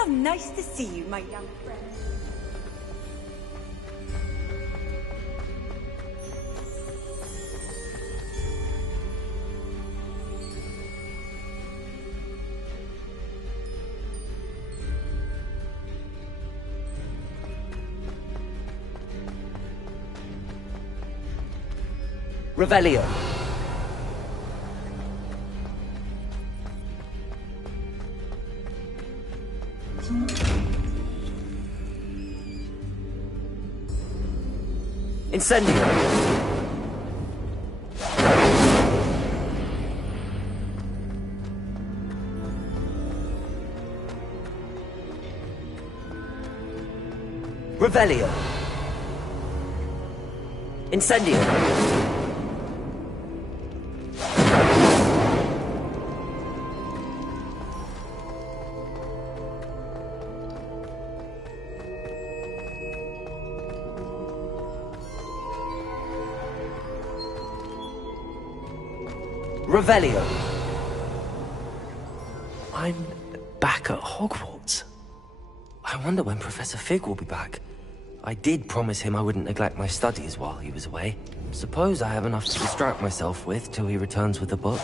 How nice to see you, my young friend. Revelio. Incendio. Revelio. Incendio. Revelio. I'm back at Hogwarts. I wonder when Professor Fig will be back. I did promise him I wouldn't neglect my studies while he was away. Suppose I have enough to distract myself with till he returns with a book.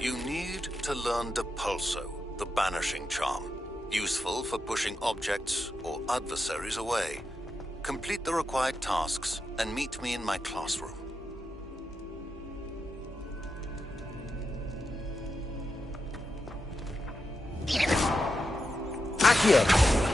You need to learn Depulso, the banishing charm. Useful for pushing objects or adversaries away. Complete the required tasks and meet me in my classroom. Accio.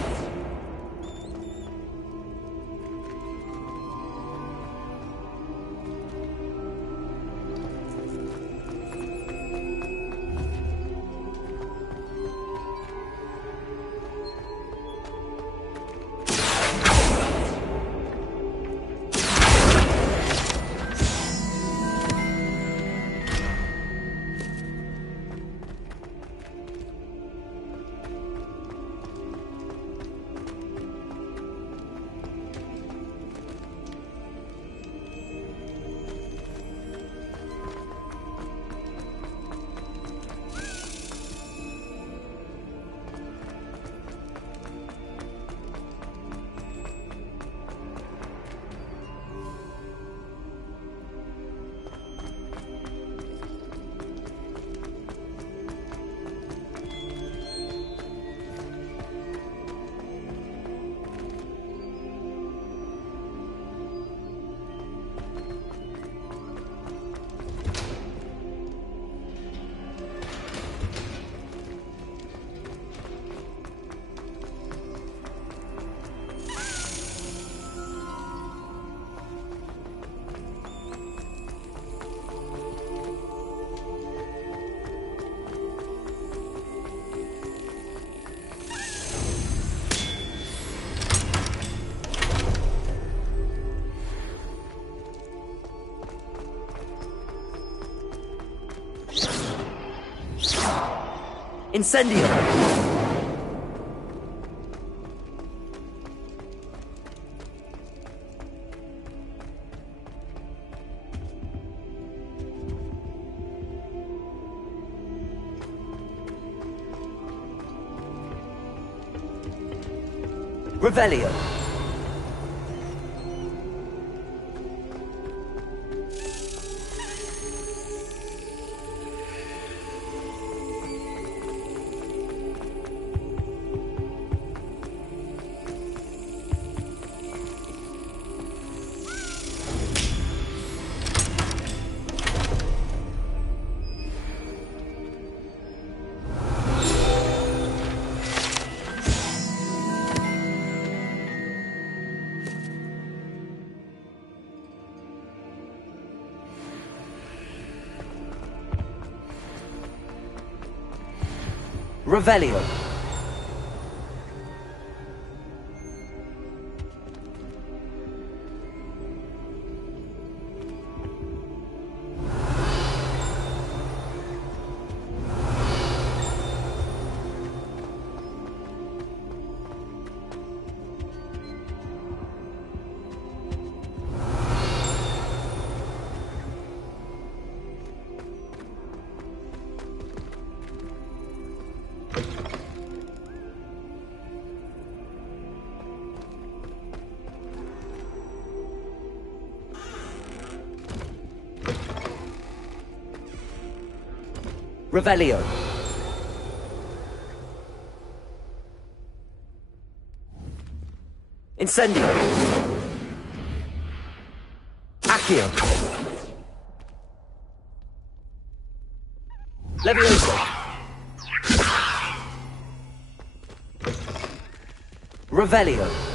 Incendio. Revelio. Revelio. Revelio. Incendio. Accio. Levioso. Revelio.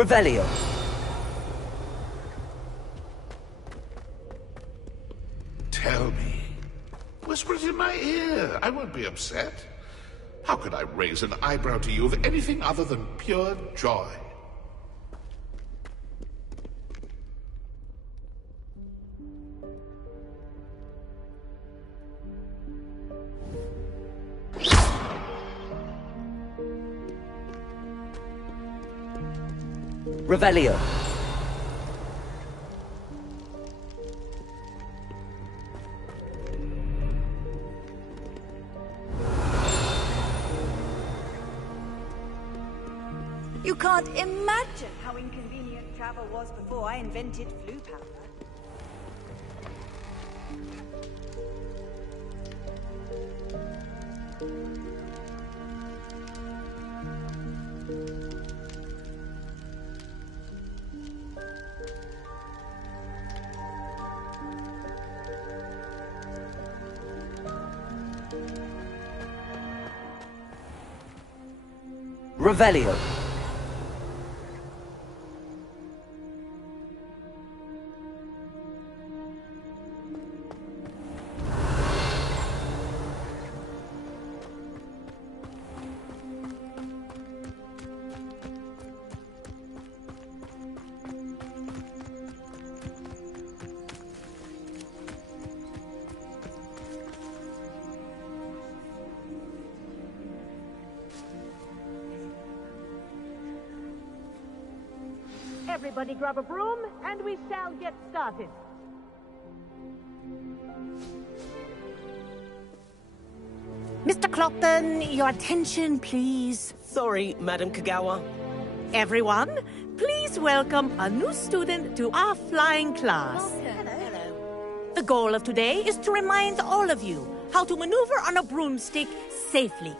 Revelio. Tell me. Whisper it in my ear. I won't be upset. How could I raise an eyebrow to you of anything other than pure joy? Revelio. You can't imagine how inconvenient travel was before I invented flu powder. Revelio. Everybody grab a broom, and we shall get started. Mr. Clockton, your attention, please. Sorry, Madam Kagawa. Everyone, please welcome a new student to our flying class. Hello. The goal of today is to remind all of you how to maneuver on a broomstick safely,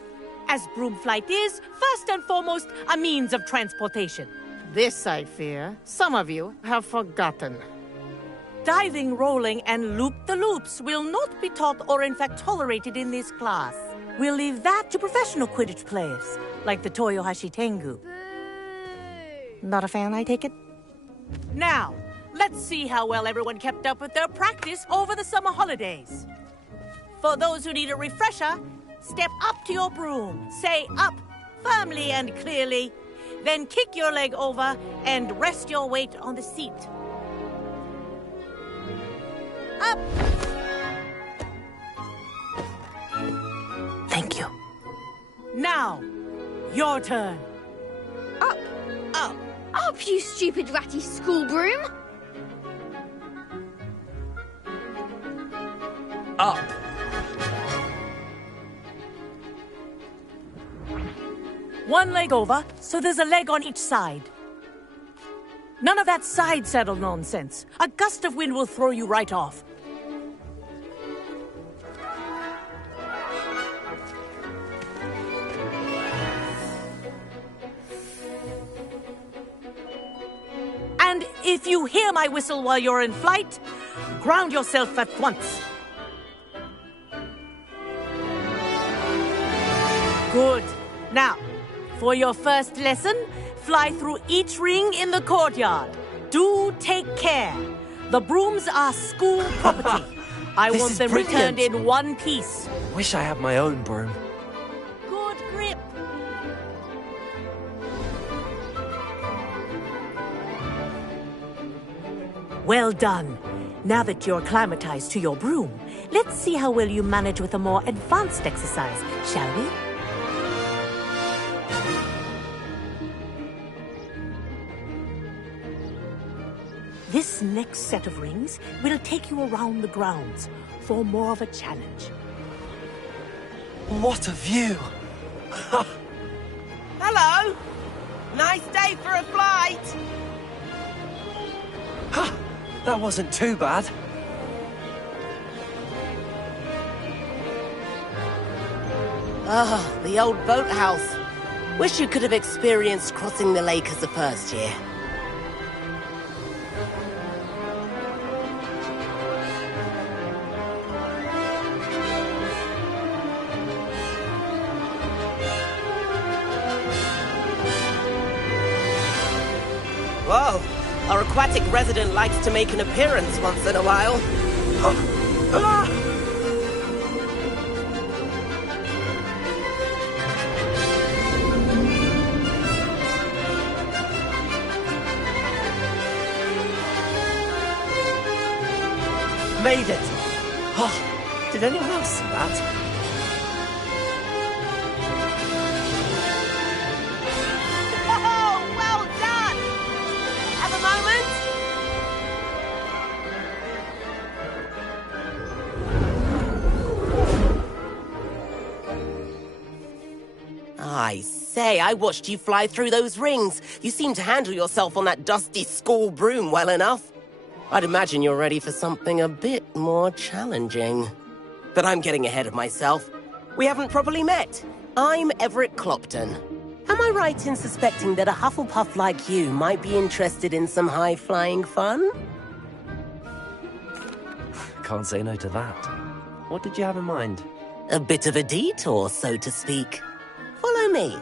as broom flight is, first and foremost, a means of transportation. This, I fear, some of you have forgotten. Diving, rolling, and loop-the-loops will not be taught or in fact tolerated in this class. We'll leave that to professional Quidditch players, like the Toyohashi Tengu. Not a fan, I take it? Now, let's see how well everyone kept up with their practice over the summer holidays. For those who need a refresher, step up to your broom, say up firmly and clearly, then kick your leg over and rest your weight on the seat. Up! Thank you. Now, your turn. Up! Up! Up, you stupid ratty school broom! Up. One leg over, so there's a leg on each side. None of that side saddle nonsense. A gust of wind will throw you right off. And if you hear my whistle while you're in flight, ground yourself at once. Good. Now, for your first lesson, fly through each ring in the courtyard. Do take care. The brooms are school property. I This want is them brilliant. returned in one piece. Wish I had my own broom. Good grip. Well done. Now that you're acclimatized to your broom, let's see how well you manage with a more advanced exercise, shall we? This next set of rings will take you around the grounds for more of a challenge. What a view! Hello! Nice day for a flight! That wasn't too bad. Ah, the old boathouse. Wish you could have experienced crossing the lake as the first year. Whoa, our aquatic resident likes to make an appearance once in a while. Made it! Oh, did anyone else see that? Oh, well done! Have a moment? I say, I watched you fly through those rings. You seem to handle yourself on that dusty school broom well enough. I'd imagine you're ready for something a bit more challenging. But I'm getting ahead of myself. We haven't properly met. I'm Everett Clopton. Am I right in suspecting that a Hufflepuff like you might be interested in some high-flying fun? Can't say no to that. What did you have in mind? A bit of a detour, so to speak. Follow me.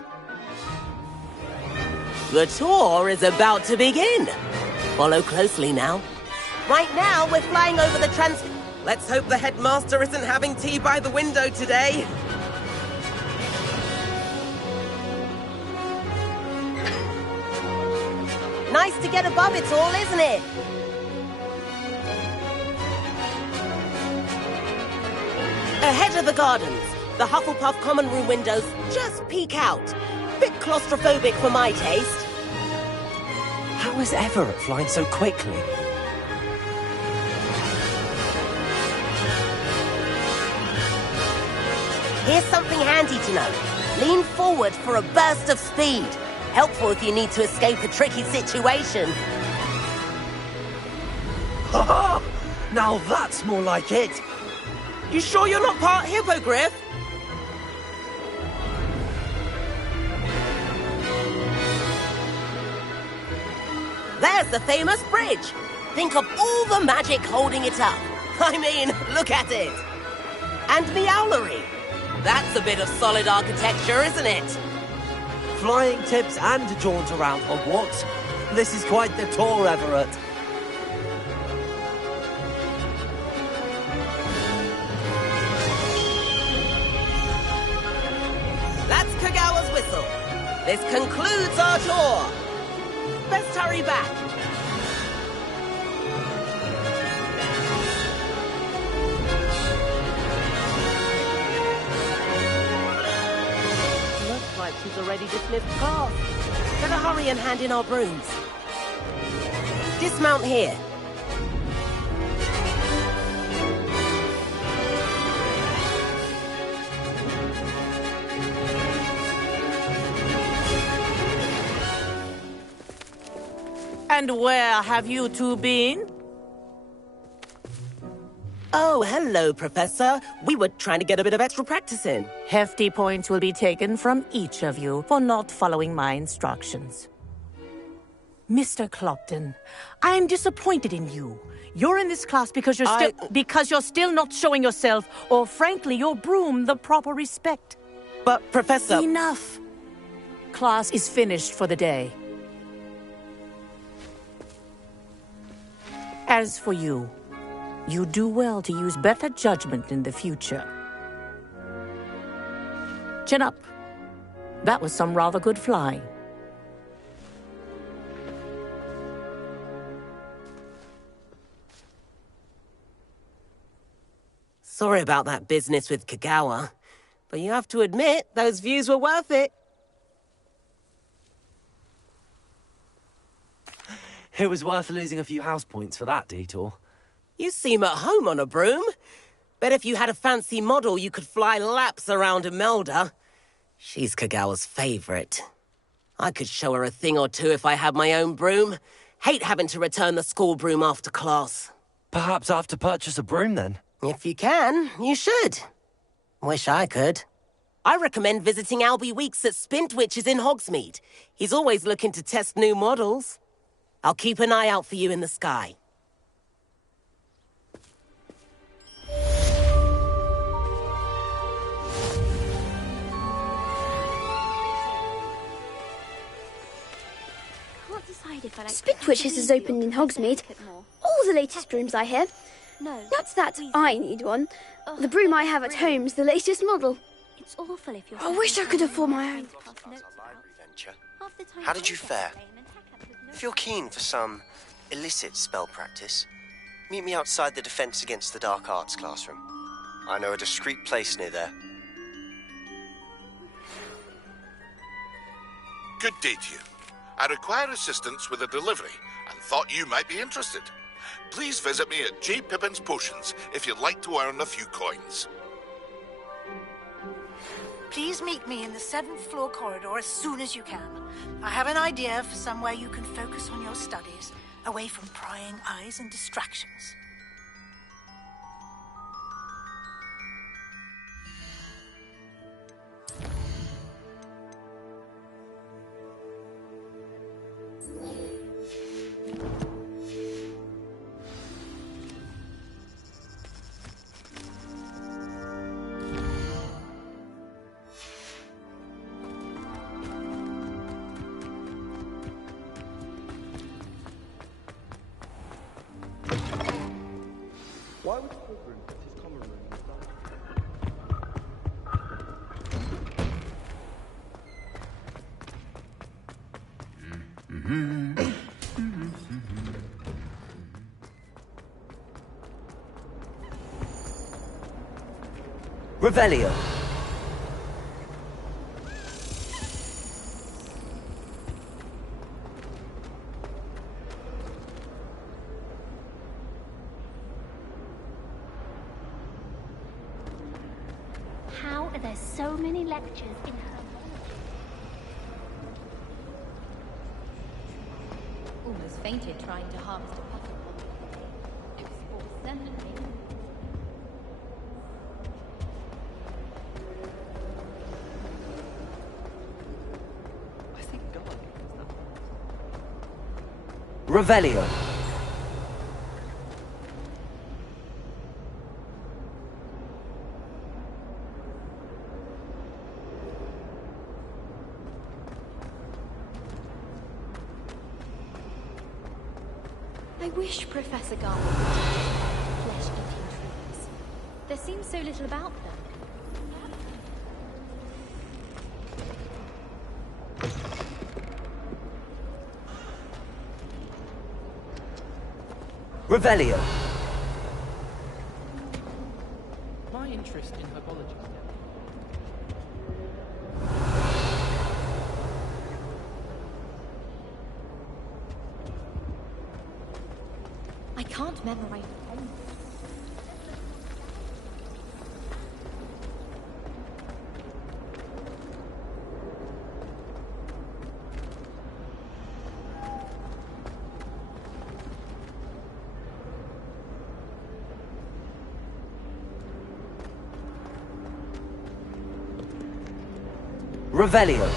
The tour is about to begin. Follow closely now. Right now, we're flying over the Let's hope the headmaster isn't having tea by the window today. Nice to get above it all, isn't it? Ahead of the gardens, the Hufflepuff common room windows just peek out. Bit claustrophobic for my taste. How is Everett flying so quickly? Here's something handy to know. Lean forward for a burst of speed. Helpful if you need to escape a tricky situation. Ha! Now that's more like it! You sure you're not part hippogriff? There's the famous bridge. Think of all the magic holding it up. I mean, look at it. And the owlery. That's a bit of solid architecture, isn't it? Flying tips and a jaunt around Hogwarts. This is quite the tour, Everett. That's Kagawa's whistle. This concludes our tour. Best hurry back. Looks like she's already dismissed class. Better hurry and hand in our brooms. Dismount here. And where have you two been? Oh, hello, Professor. We were trying to get a bit of extra practice in. Hefty points will be taken from each of you for not following my instructions. Mr. Clopton, I'm disappointed in you. You're in this class because you're still not showing yourself, or frankly, your broom, the proper respect. But, Professor... Enough. Class is finished for the day. As for you, you do well to use better judgment in the future. Chin up. That was some rather good flying. Sorry about that business with Kagawa, but you have to admit, those views were worth it. It was worth losing a few house points for that detour. You seem at home on a broom. Bet if you had a fancy model, you could fly laps around Imelda. She's Kagawa's favorite. I could show her a thing or two if I had my own broom. Hate having to return the school broom after class. Perhaps I have to purchase a broom then? If you can, you should. Wish I could. I recommend visiting Albie Weeks at Spintwitches in Hogsmeade. He's always looking to test new models. I'll keep an eye out for you in the sky. Spintwitches has opened in Hogsmeade. All the latest brooms, I hear. That's that. I need one. The broom I have at home is the latest model. It's awful if you're... I wish I could afford my own. How did you fare? If you're keen for some illicit spell practice, meet me outside the Defense Against the Dark Arts classroom. I know a discreet place near there. Good day to you. I require assistance with a delivery and thought you might be interested. Please visit me at J. Pippin's Potions if you'd like to earn a few coins. Please meet me in the 7th floor corridor as soon as you can. I have an idea for somewhere you can focus on your studies, away from prying eyes and distractions. Why would Slytherin put his common room in the Revelio. How are there so many lectures in her? Almost fainted trying to harvest a puffin. It was for certainly. I think God is that. Revelio. I wish Professor Garland had flesh-eating trees. There seems so little about them. Revelio. My interest in herbology. I can't memorize anything. Revelio.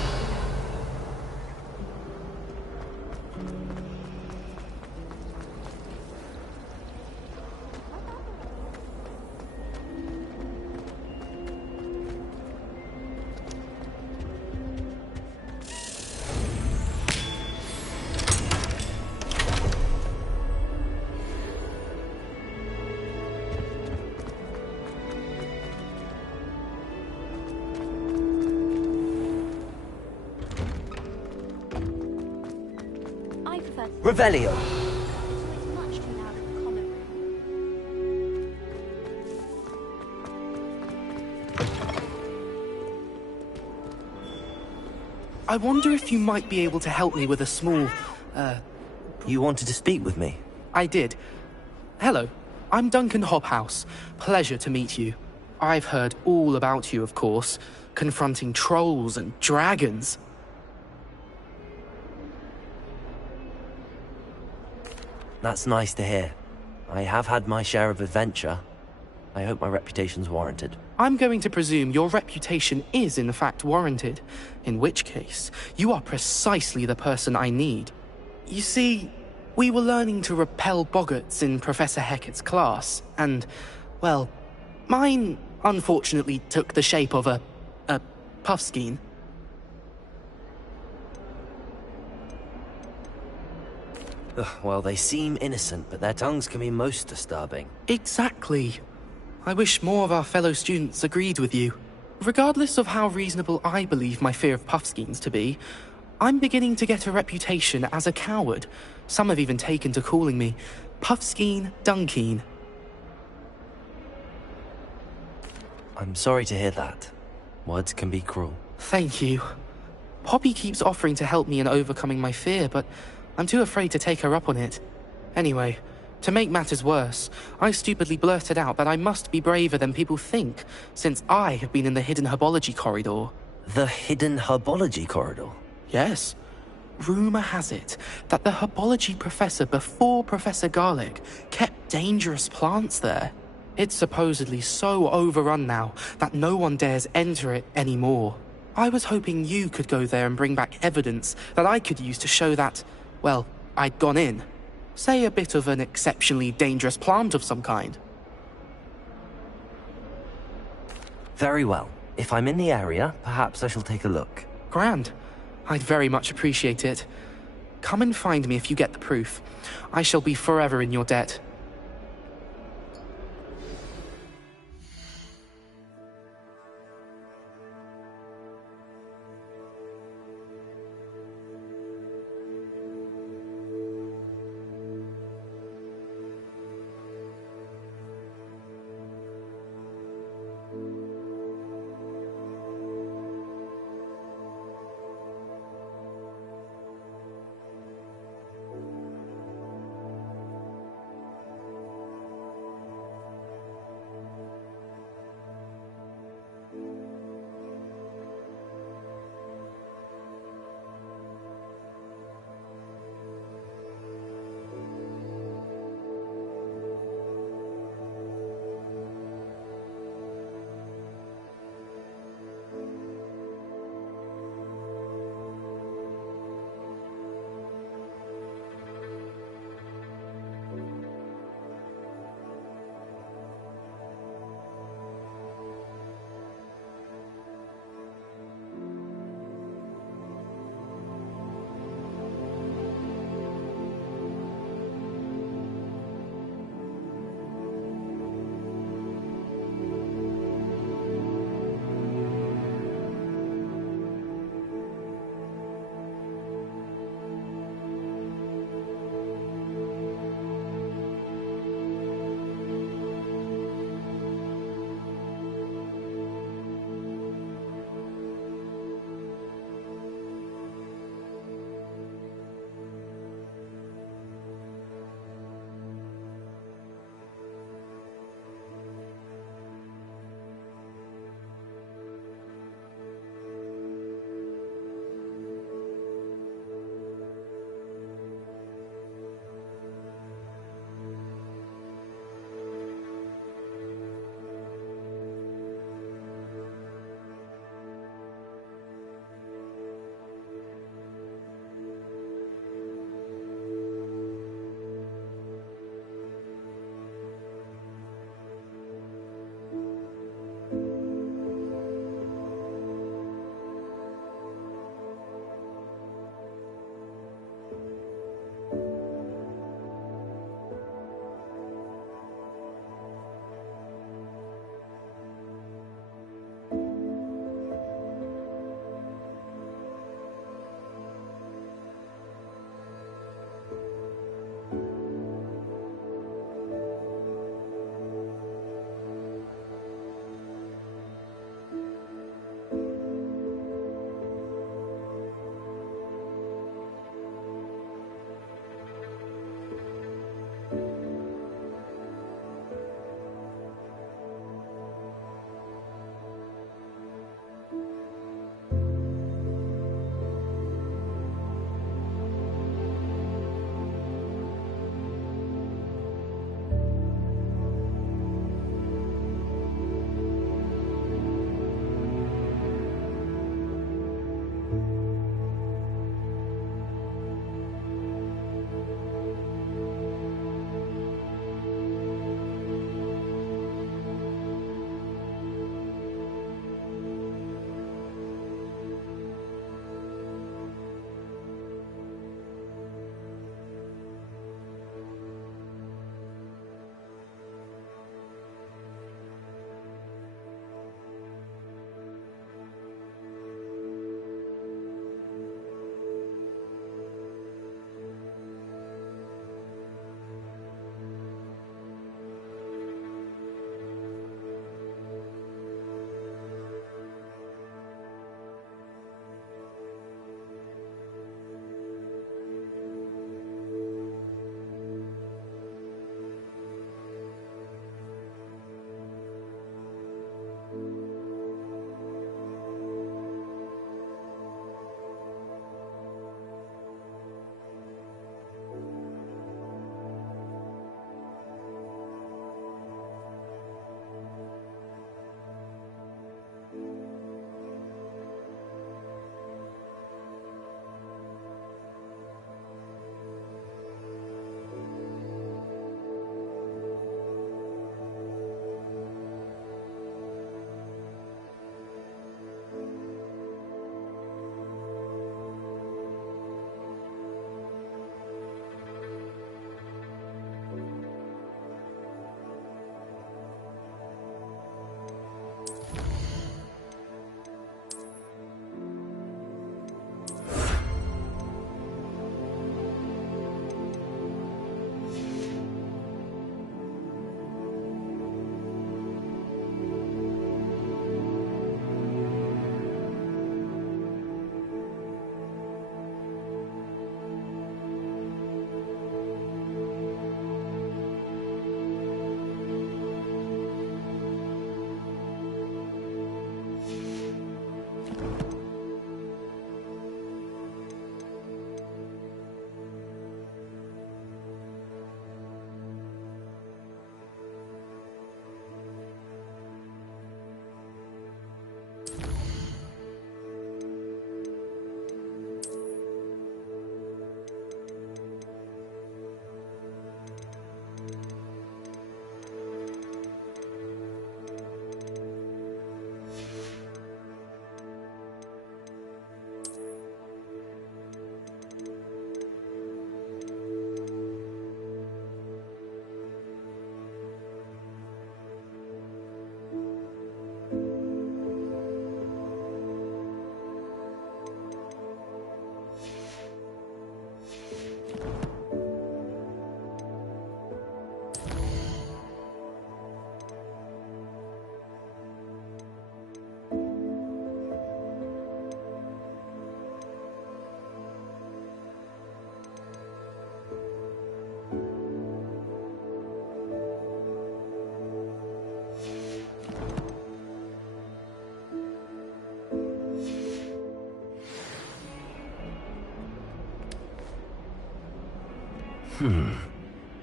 Revelio. I wonder if you might be able to help me with a small, You wanted to speak with me? I did. Hello, I'm Duncan Hobhouse. Pleasure to meet you. I've heard all about you, of course, confronting trolls and dragons. That's nice to hear. I have had my share of adventure. I hope my reputation's warranted. I'm going to presume your reputation is in fact warranted, in which case, you are precisely the person I need. You see, we were learning to repel boggarts in Professor Hecat's class, and, well, mine unfortunately took the shape of a puffskein. Well, they seem innocent, but their tongues can be most disturbing. Exactly. I wish more of our fellow students agreed with you. Regardless of how reasonable I believe my fear of puffskeins to be, I'm beginning to get a reputation as a coward. Some have even taken to calling me Puffskeen Dunkeen. I'm sorry to hear that. Words can be cruel. Thank you. Poppy keeps offering to help me in overcoming my fear, but I'm too afraid to take her up on it. Anyway, to make matters worse, I stupidly blurted out that I must be braver than people think, since I have been in the hidden herbology corridor. The hidden herbology corridor? Yes. Rumor has it that the herbology professor before Professor Garlic kept dangerous plants there. It's supposedly so overrun now that no one dares enter it anymore. I was hoping you could go there and bring back evidence that I could use to show that, well, I'd gone in. Say a bit of an exceptionally dangerous plant of some kind. Very well. If I'm in the area, perhaps I shall take a look. Grand. I'd very much appreciate it. Come and find me if you get the proof. I shall be forever in your debt.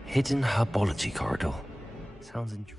Hidden herbology corridor. Sounds intriguing.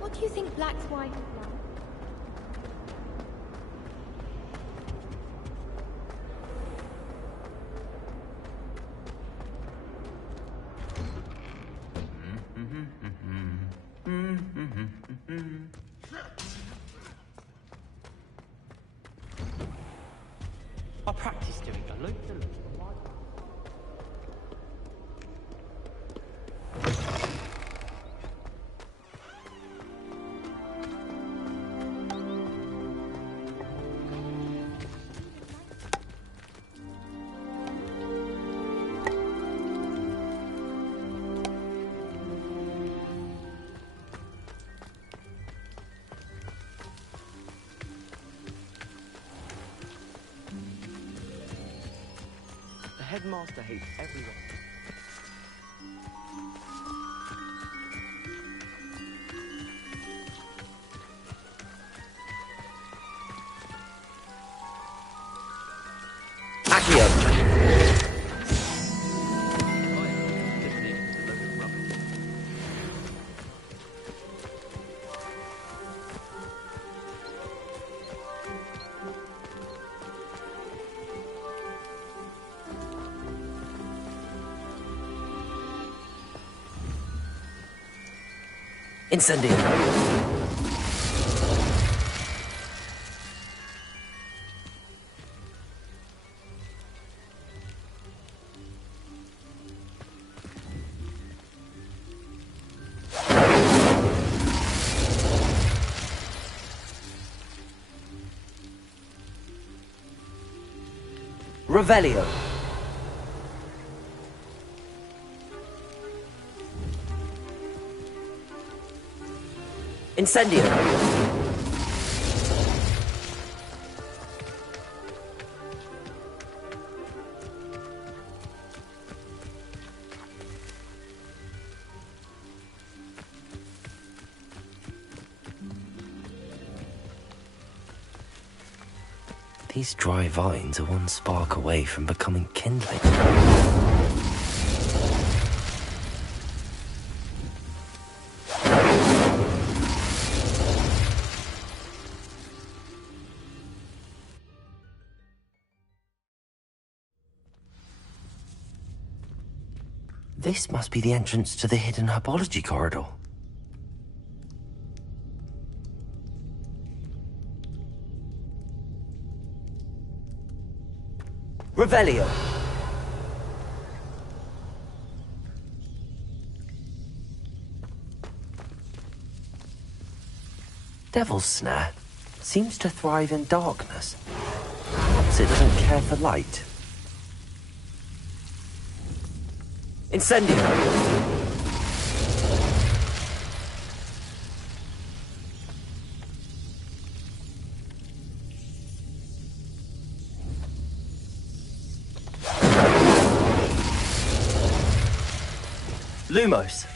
What do you think Black's wife would want? I practice doing a loop. The headmaster hates everyone. Accio. Incendio. Revelio. Incendio. These dry vines are one spark away from becoming kindling. This must be the entrance to the hidden herbology corridor. Revelio. Devil's Snare seems to thrive in darkness. Perhaps it doesn't care for light. Incendio. Lumos.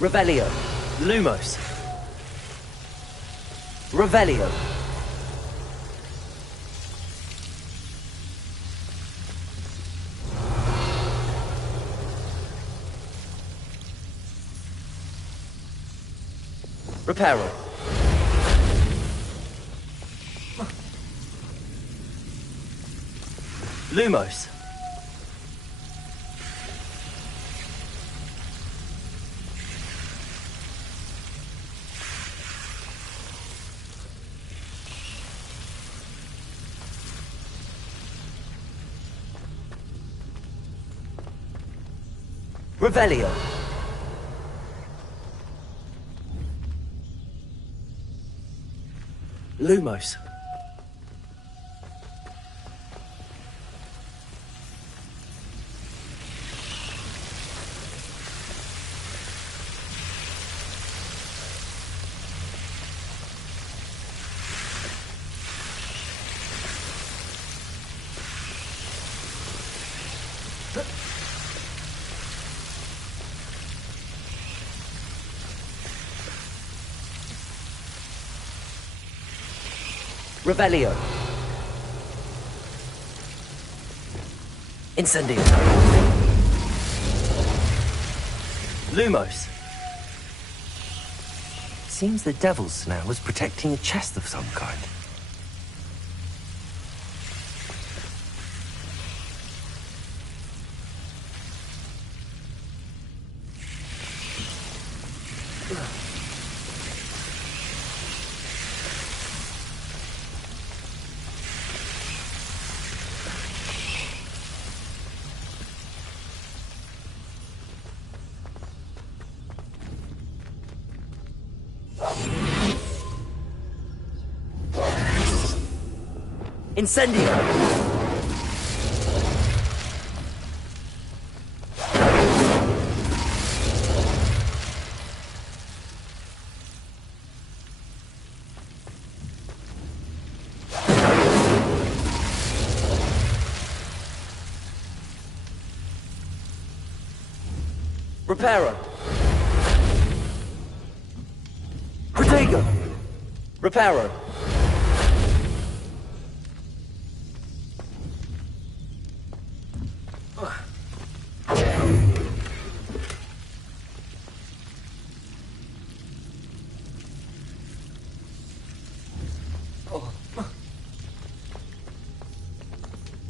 Revelio. Lumos. Revelio. Reparo. Lumos. Revelio. Lumos. Revelio. Incendio. Lumos. Seems the devil's snare was protecting a chest of some kind. Incendio. Reparo. Protego. Reparo.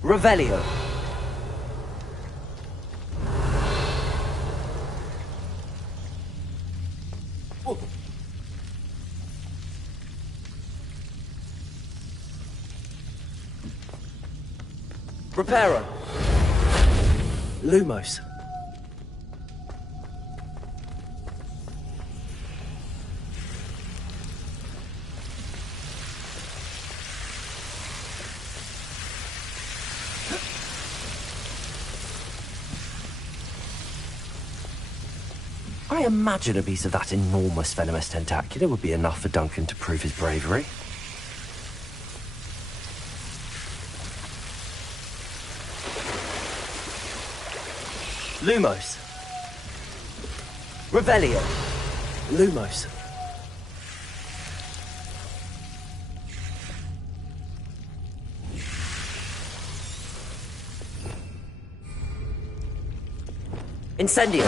Revelio. Reparo. Lumos. I imagine a piece of that enormous venomous tentacular would be enough for Duncan to prove his bravery. Lumos. Revelio. Lumos. Incendio.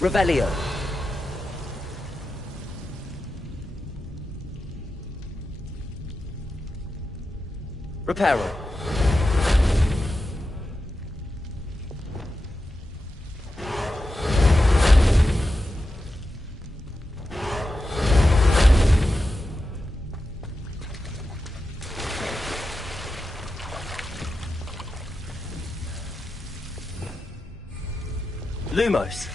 Revelio. Reparo. Lumos.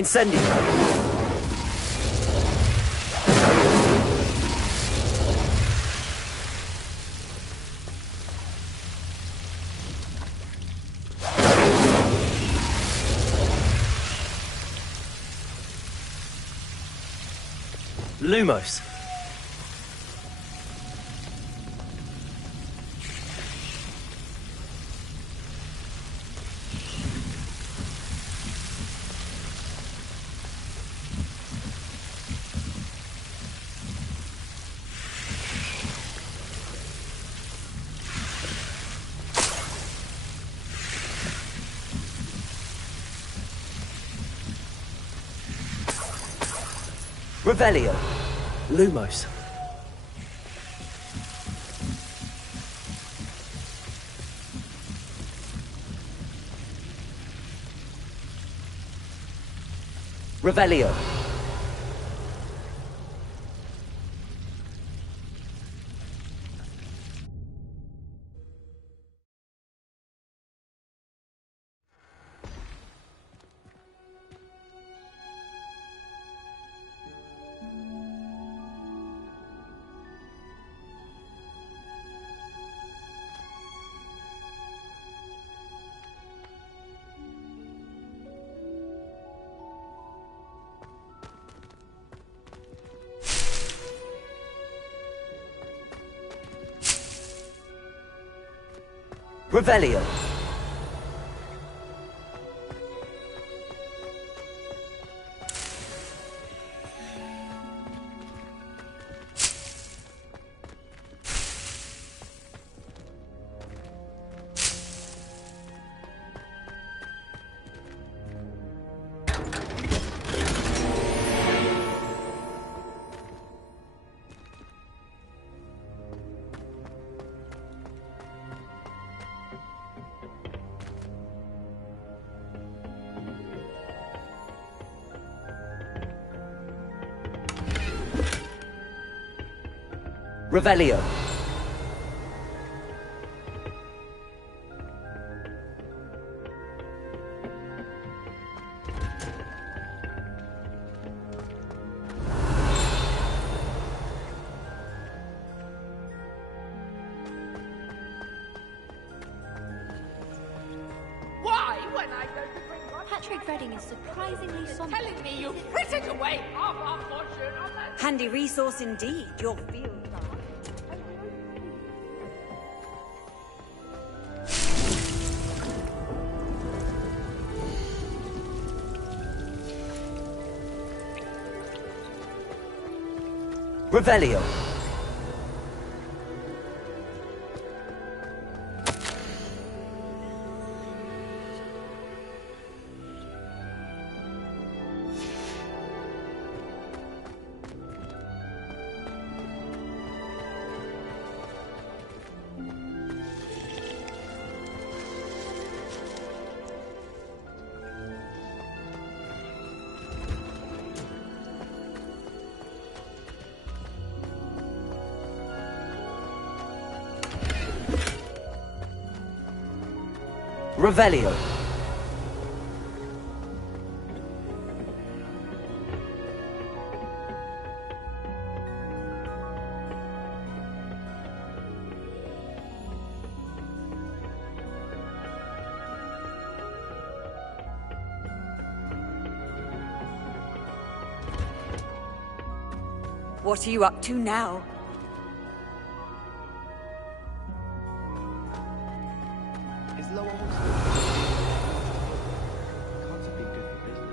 Incendio. Lumos. Revelio. Lumos. Revelio. Revelio. Revelio. Why, when I go to bring one... Patrick Redding is surprisingly somber. Telling me you've frittered away half our fortune on that... Handy resource indeed, your field guide. Revelio. Revelio. What are you up to now? Is Lower Hogsmeade? Can't have been good for business.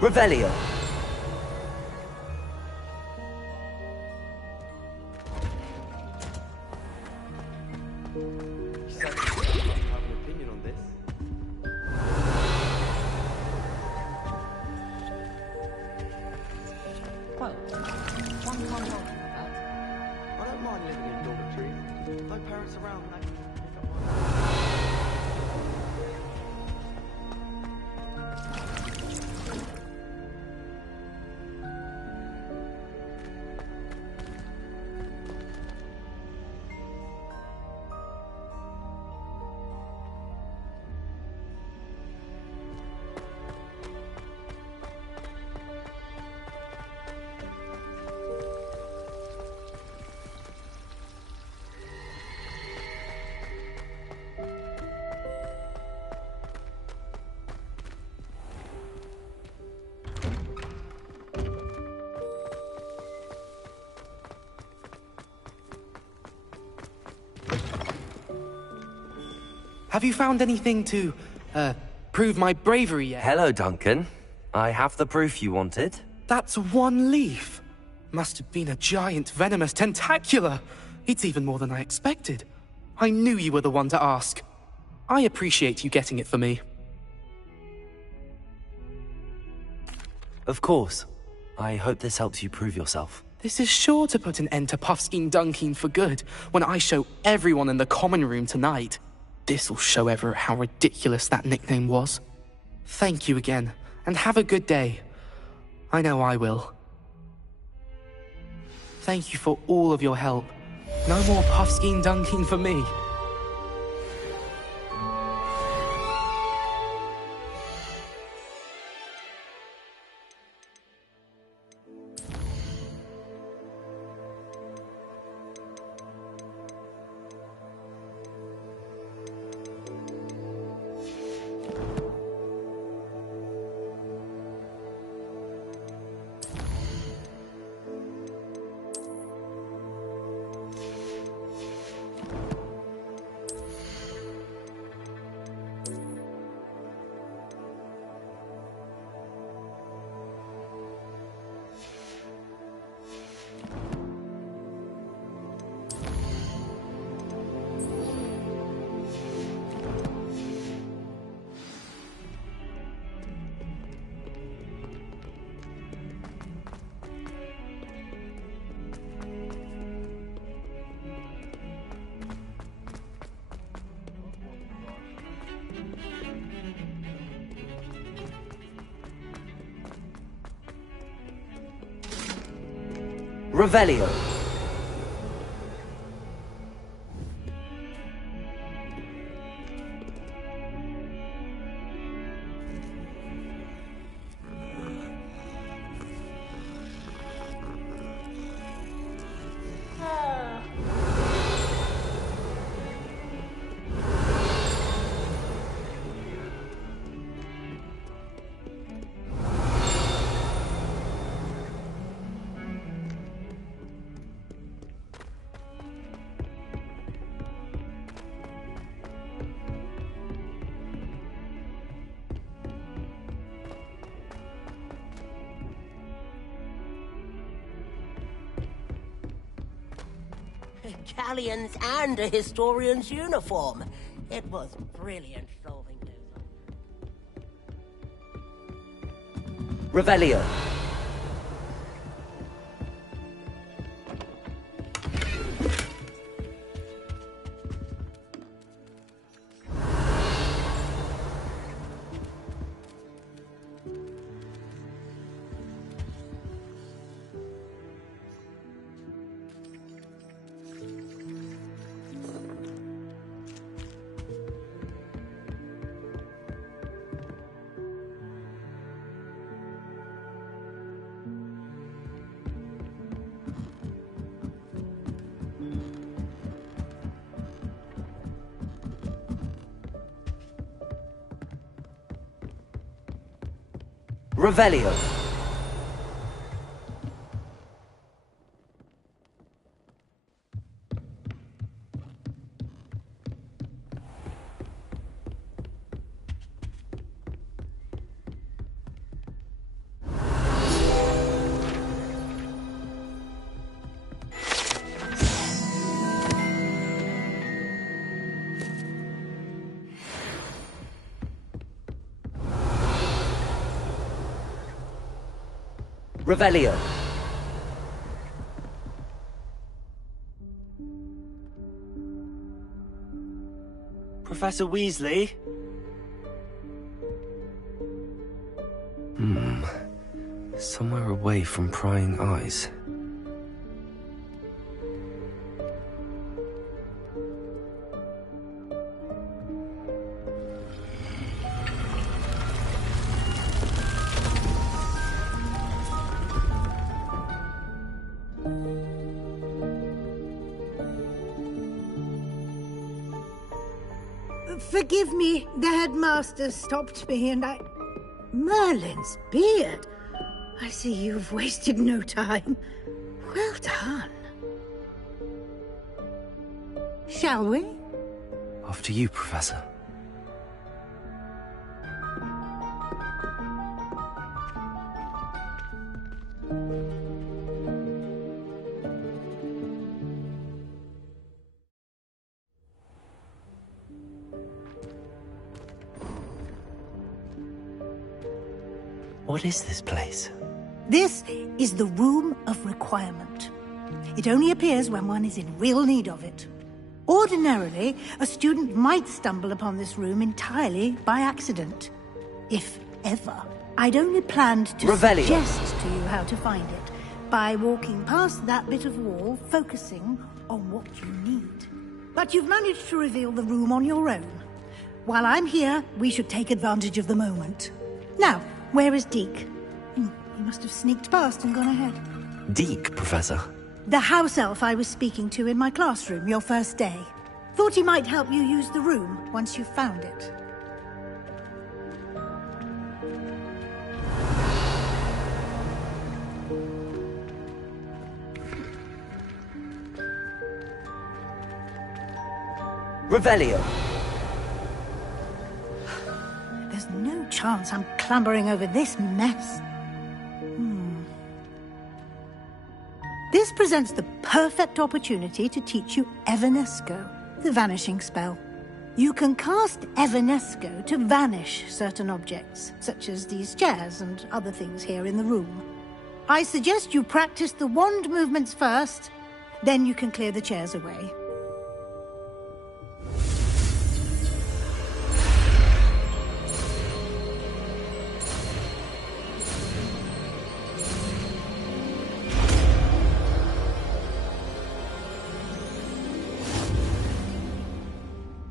Revelio. I have an opinion on this. Well, one can't argue with that. I don't mind living in dormitories. No parents around, and I can pick up my... Have you found anything to, prove my bravery yet? Hello, Duncan. I have the proof you wanted. That's one leaf. Must have been a giant venomous tentacula. It's even more than I expected. I knew you were the one to ask. I appreciate you getting it for me. Of course. I hope this helps you prove yourself. This is sure to put an end to Puffskein Dunkeen for good when I show everyone in the common room tonight. This'll show Everett how ridiculous that nickname was. Thank you again, and have a good day. I know I will. Thank you for all of your help. No more Puffskein Dunkeen for me. Revelio. Galleons and a historian's uniform. It was brilliant solving those. Revelio. Revelio. Revelio. Professor Weasley? Somewhere away from prying eyes. Forgive me, the headmaster stopped me and I... Merlin's beard! I see you've wasted no time. Well done. Shall we? After you, Professor. What is this place? This is the Room of Requirement. It only appears when one is in real need of it. Ordinarily, a student might stumble upon this room entirely by accident. If ever. I'd only planned to suggest to you how to find it by walking past that bit of wall, focusing on what you need. But you've managed to reveal the room on your own. While I'm here, we should take advantage of the moment. Now, where is Deke? He must have sneaked past and gone ahead. Deke, Professor? The house elf I was speaking to in my classroom your first day. Thought he might help you use the room once you found it. Revelio. There's no chance I'm clambering over this mess. This presents the perfect opportunity to teach you Evanesco, the vanishing spell. You can cast Evanesco to vanish certain objects, such as these chairs and other things here in the room. I suggest you practice the wand movements first, then you can clear the chairs away.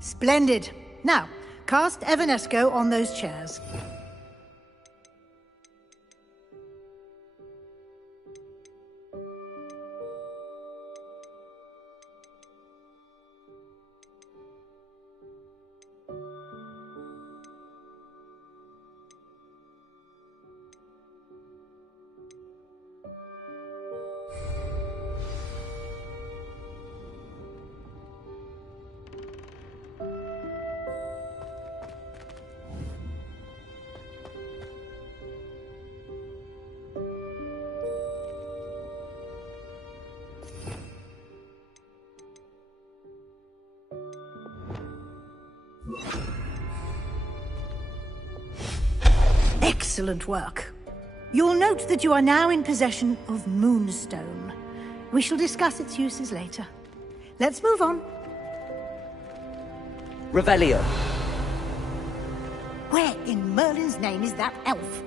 Splendid. Now, cast Evanesco on those chairs. Excellent work. You'll note that you are now in possession of Moonstone. We shall discuss its uses later. Let's move on. Revelio. Where in Merlin's name is that elf?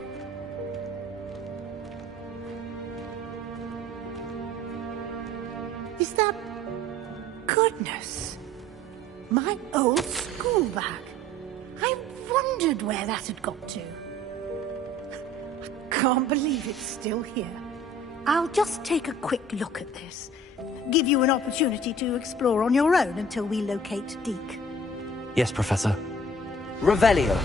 Is that... Goodness. My old school bag. I wondered where that had got to. I can't believe it's still here. I'll just take a quick look at this. Give you an opportunity to explore on your own until we locate Deke. Yes, Professor. Revelio.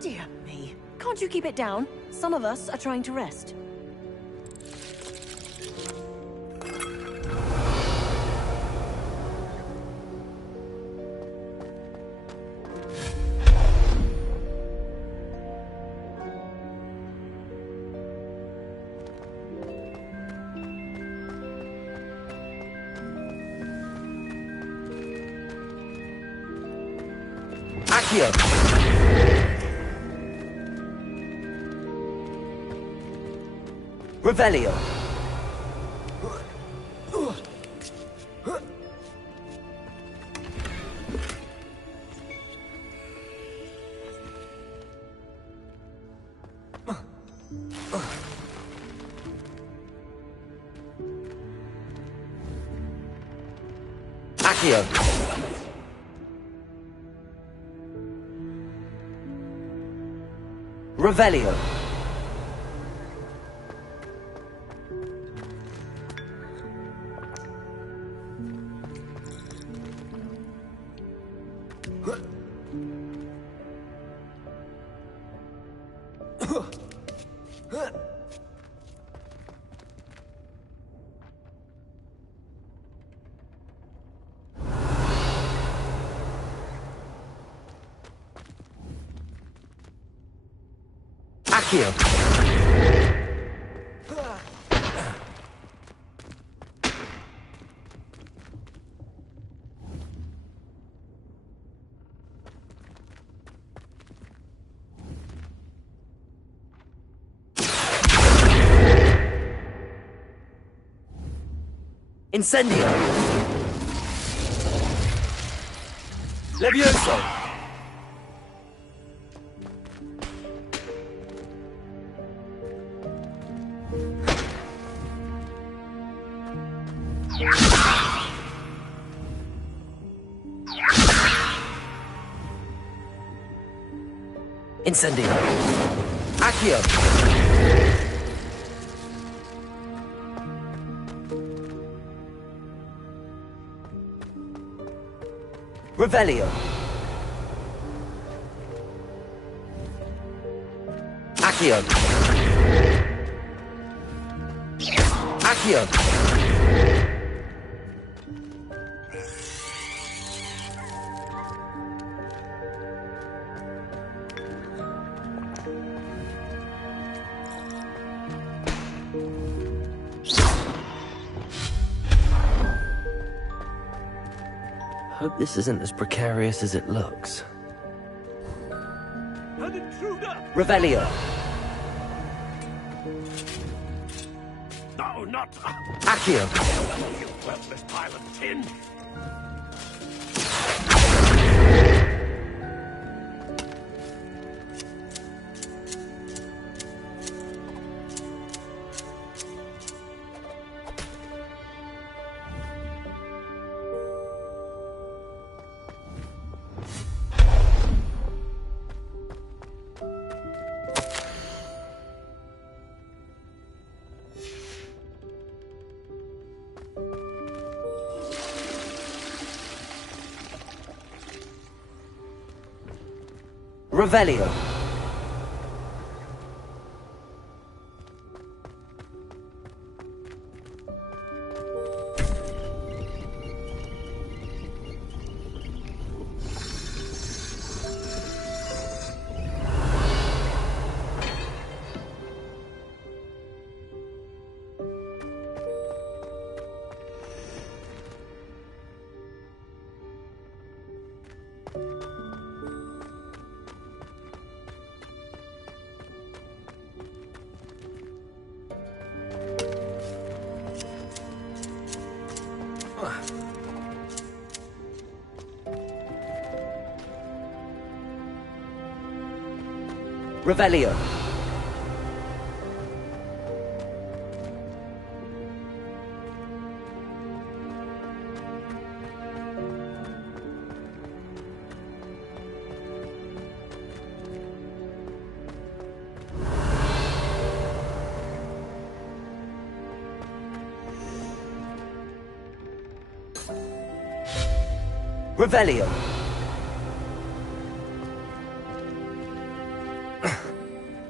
Dear me. Can't you keep it down? Some of us are trying to rest. Accio. Revelio. Accio. Revelio. Accio. Incendio! Levioso! Incendio! Accio! Revelio! Accio! Accio! Hope this isn't as precarious as it looks. An intruder! Revelio! No, not... Accio! You worthless pile of tin! Revelio! Revelio! Revelio!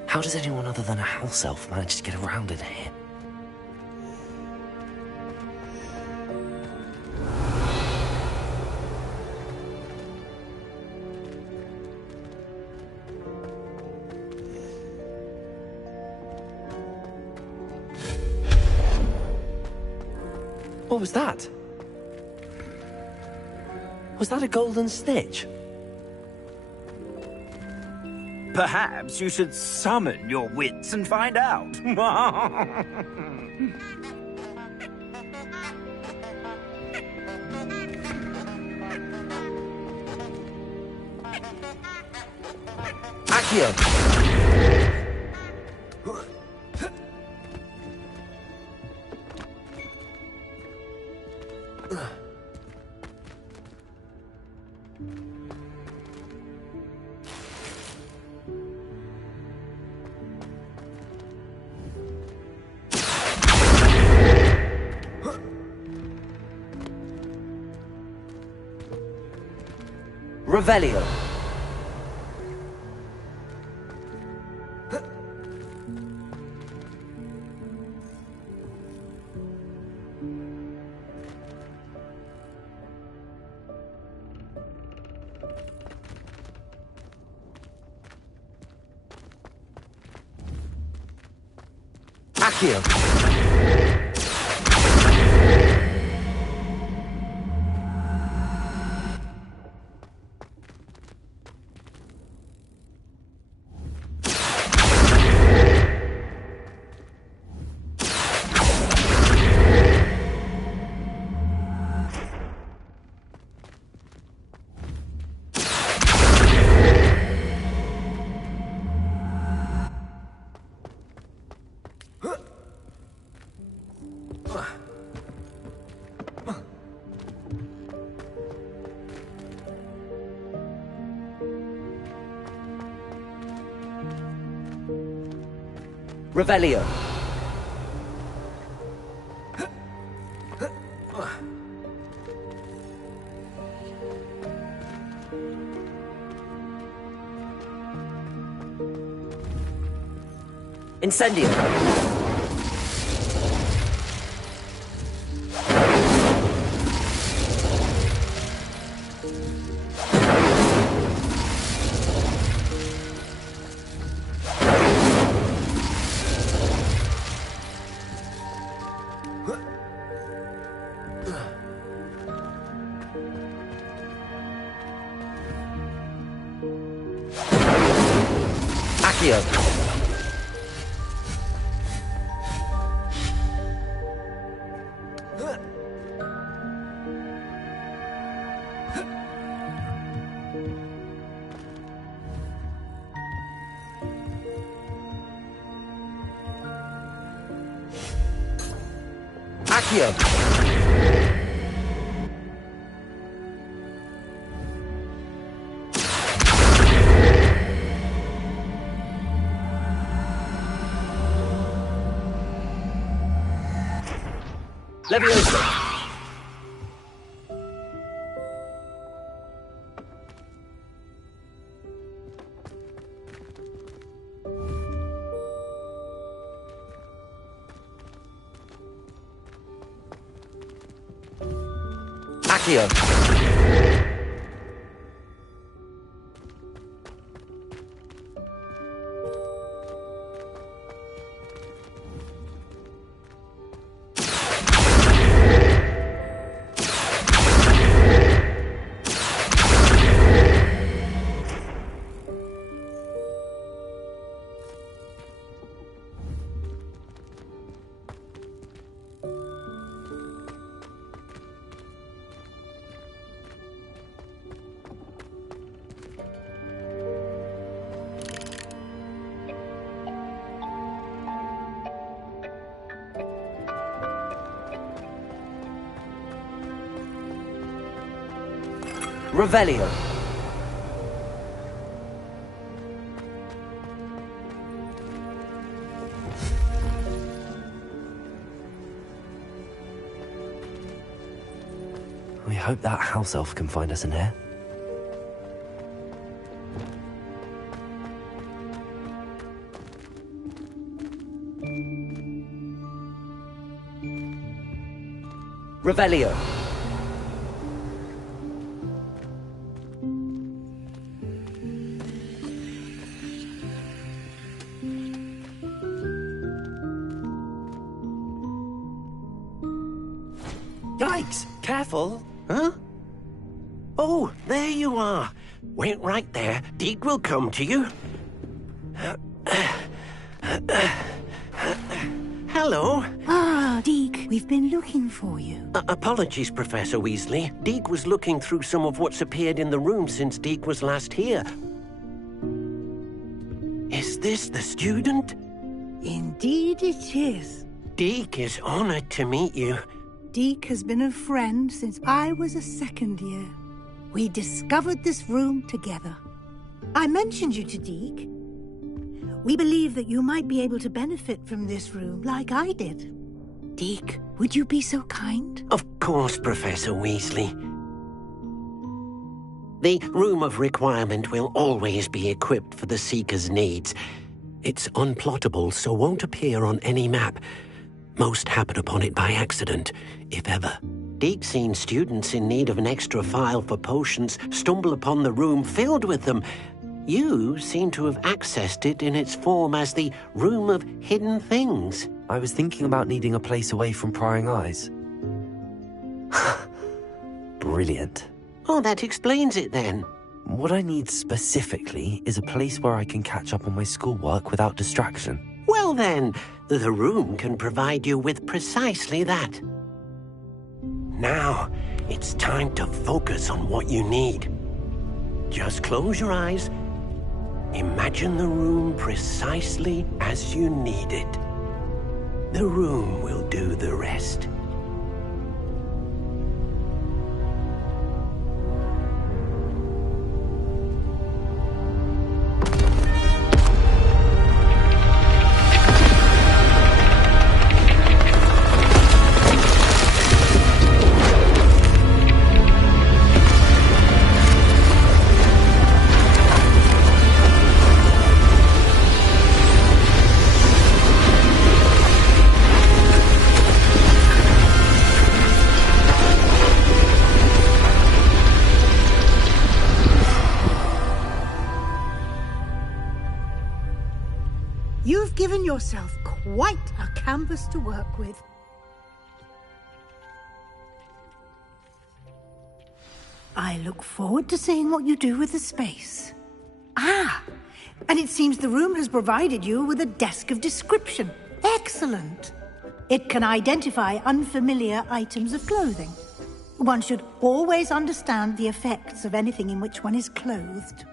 How does anyone other than a house elf manage to get around in here? What was that? Was that a golden snitch? Perhaps you should summon your wits and find out. Accio! Revelio! Accio! Revelio. Incendio. Accio. Accio. Leviosa. Accio. Revelio. We hope that house elf can find us in here. Revelio. Yikes! Careful! Huh? Oh, there you are. Wait right there. Deke will come to you. Hello. Ah, Deke, we've been looking for you. Apologies, Professor Weasley. Deke was looking through some of what's appeared in the room since Deke was last here. Is this the student? Indeed it is. Deke is honored to meet you. Deke has been a friend since I was a second year. We discovered this room together. I mentioned you to Deke. We believe that you might be able to benefit from this room like I did. Deke, would you be so kind? Of course, Professor Weasley. The Room of Requirement will always be equipped for the Seeker's needs. It's unplottable, so won't appear on any map. Most happen upon it by accident, if ever. Deke's seen students in need of an extra file for potions stumble upon the room filled with them. You seem to have accessed it in its form as the Room of Hidden Things. I was thinking about needing a place away from prying eyes. Brilliant. Oh, that explains it then. What I need specifically is a place where I can catch up on my schoolwork without distraction. Well then, the room can provide you with precisely that. Now, it's time to focus on what you need. Just close your eyes. Imagine the room precisely as you need it. The room will do the rest. You've given yourself quite a canvas to work with. I look forward to seeing what you do with the space. Ah, and it seems the room has provided you with a desk of description. Excellent. It can identify unfamiliar items of clothing. One should always understand the effects of anything in which one is clothed.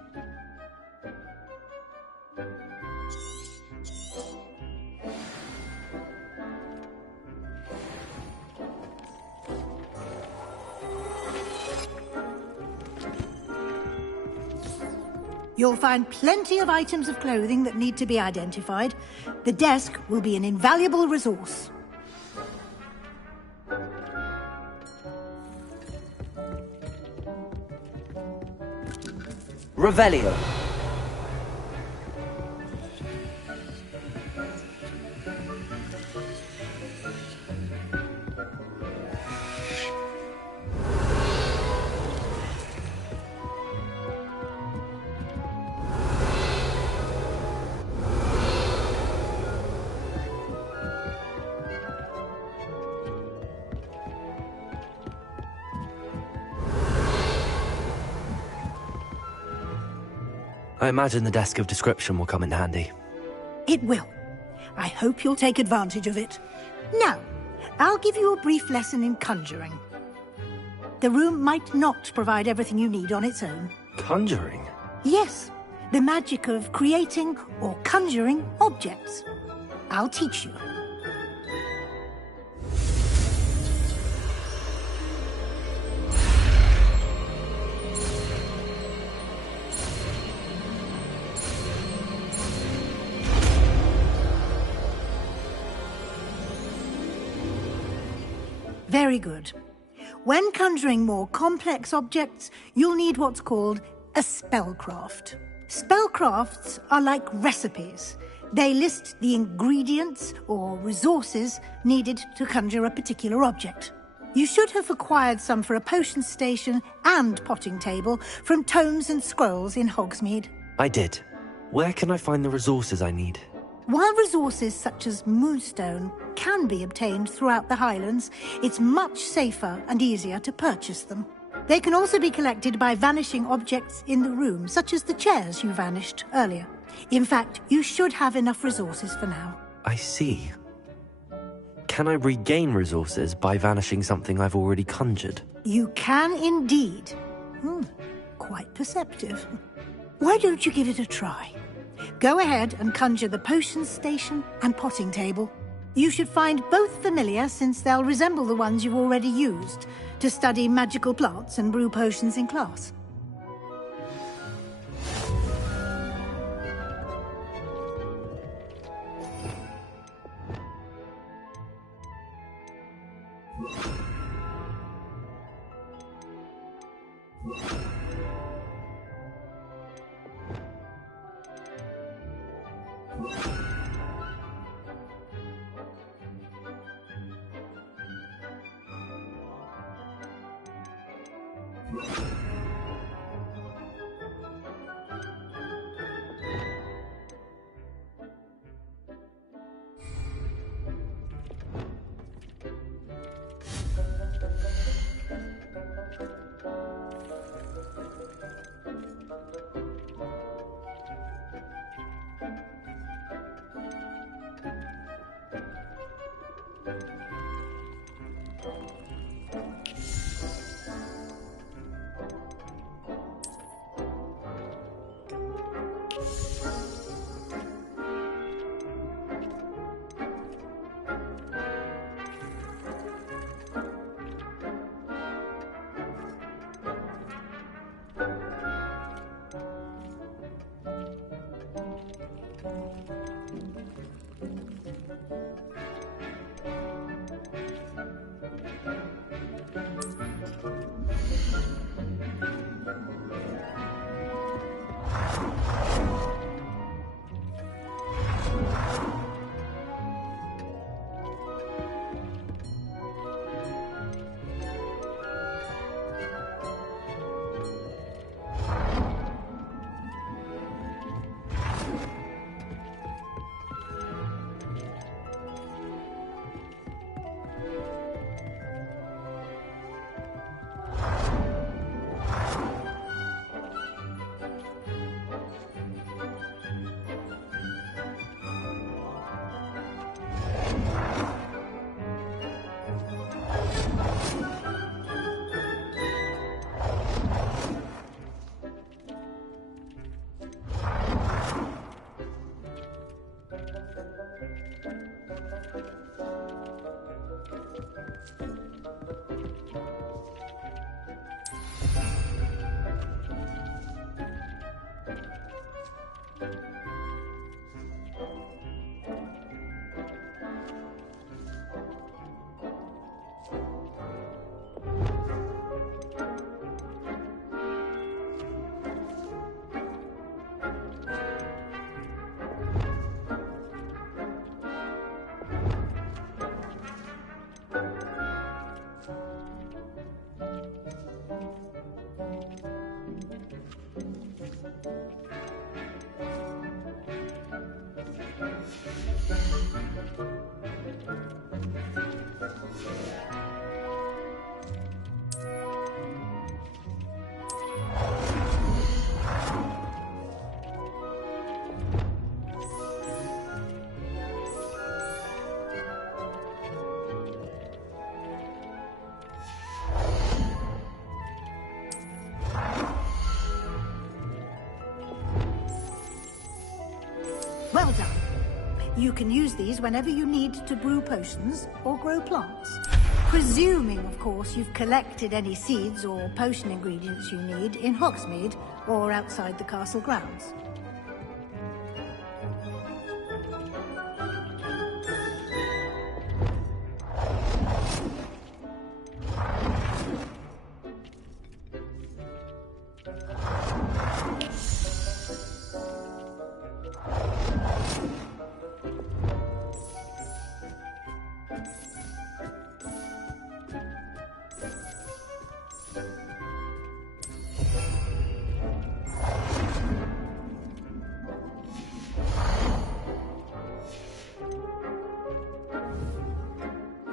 You'll find plenty of items of clothing that need to be identified. The desk will be an invaluable resource. Revelio. I imagine the desk of description will come in handy. It will. I hope you'll take advantage of it. Now, I'll give you a brief lesson in conjuring. The room might not provide everything you need on its own. Conjuring? Yes, the magic of creating or conjuring objects. I'll teach you. Very good. When conjuring more complex objects, you'll need what's called a spellcraft. Spellcrafts are like recipes. They list the ingredients or resources needed to conjure a particular object. You should have acquired some for a potion station and potting table from tomes and scrolls in Hogsmeade. I did. Where can I find the resources I need? While resources such as moonstone can be obtained throughout the Highlands, it's much safer and easier to purchase them. They can also be collected by vanishing objects in the room, such as the chairs you vanished earlier. In fact, you should have enough resources for now. I see. Can I regain resources by vanishing something I've already conjured? You can indeed. Quite perceptive. Why don't you give it a try? Go ahead and conjure the potion station and potting table. You should find both familiar, since they'll resemble the ones you've already used to study magical plants and brew potions in class. Well done. You can use these whenever you need to brew potions or grow plants. Presuming, of course, you've collected any seeds or potion ingredients you need in Hogsmeade or outside the castle grounds.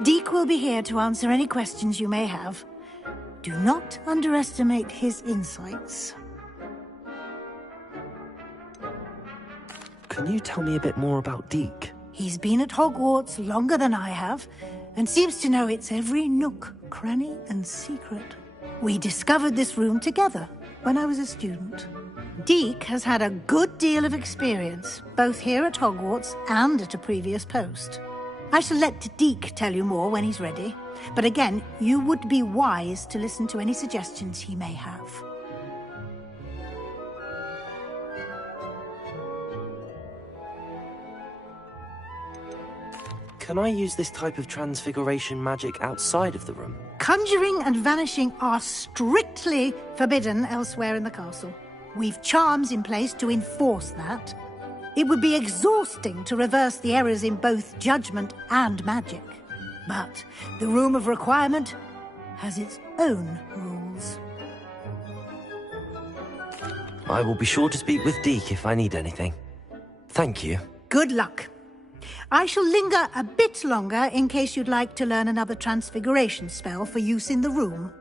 Deek will be here to answer any questions you may have. Do not underestimate his insights. Can you tell me a bit more about Deek? He's been at Hogwarts longer than I have, and seems to know its every nook, cranny, and secret. We discovered this room together when I was a student. Deek has had a good deal of experience, both here at Hogwarts and at a previous post. I shall let Deek tell you more when he's ready, but again, you would be wise to listen to any suggestions he may have. Can I use this type of transfiguration magic outside of the room? Conjuring and vanishing are strictly forbidden elsewhere in the castle. We've charms in place to enforce that. It would be exhausting to reverse the errors in both judgment and magic. But the Room of Requirement has its own rules. I will be sure to speak with Deek if I need anything. Thank you. Good luck. I shall linger a bit longer in case you'd like to learn another transfiguration spell for use in the room.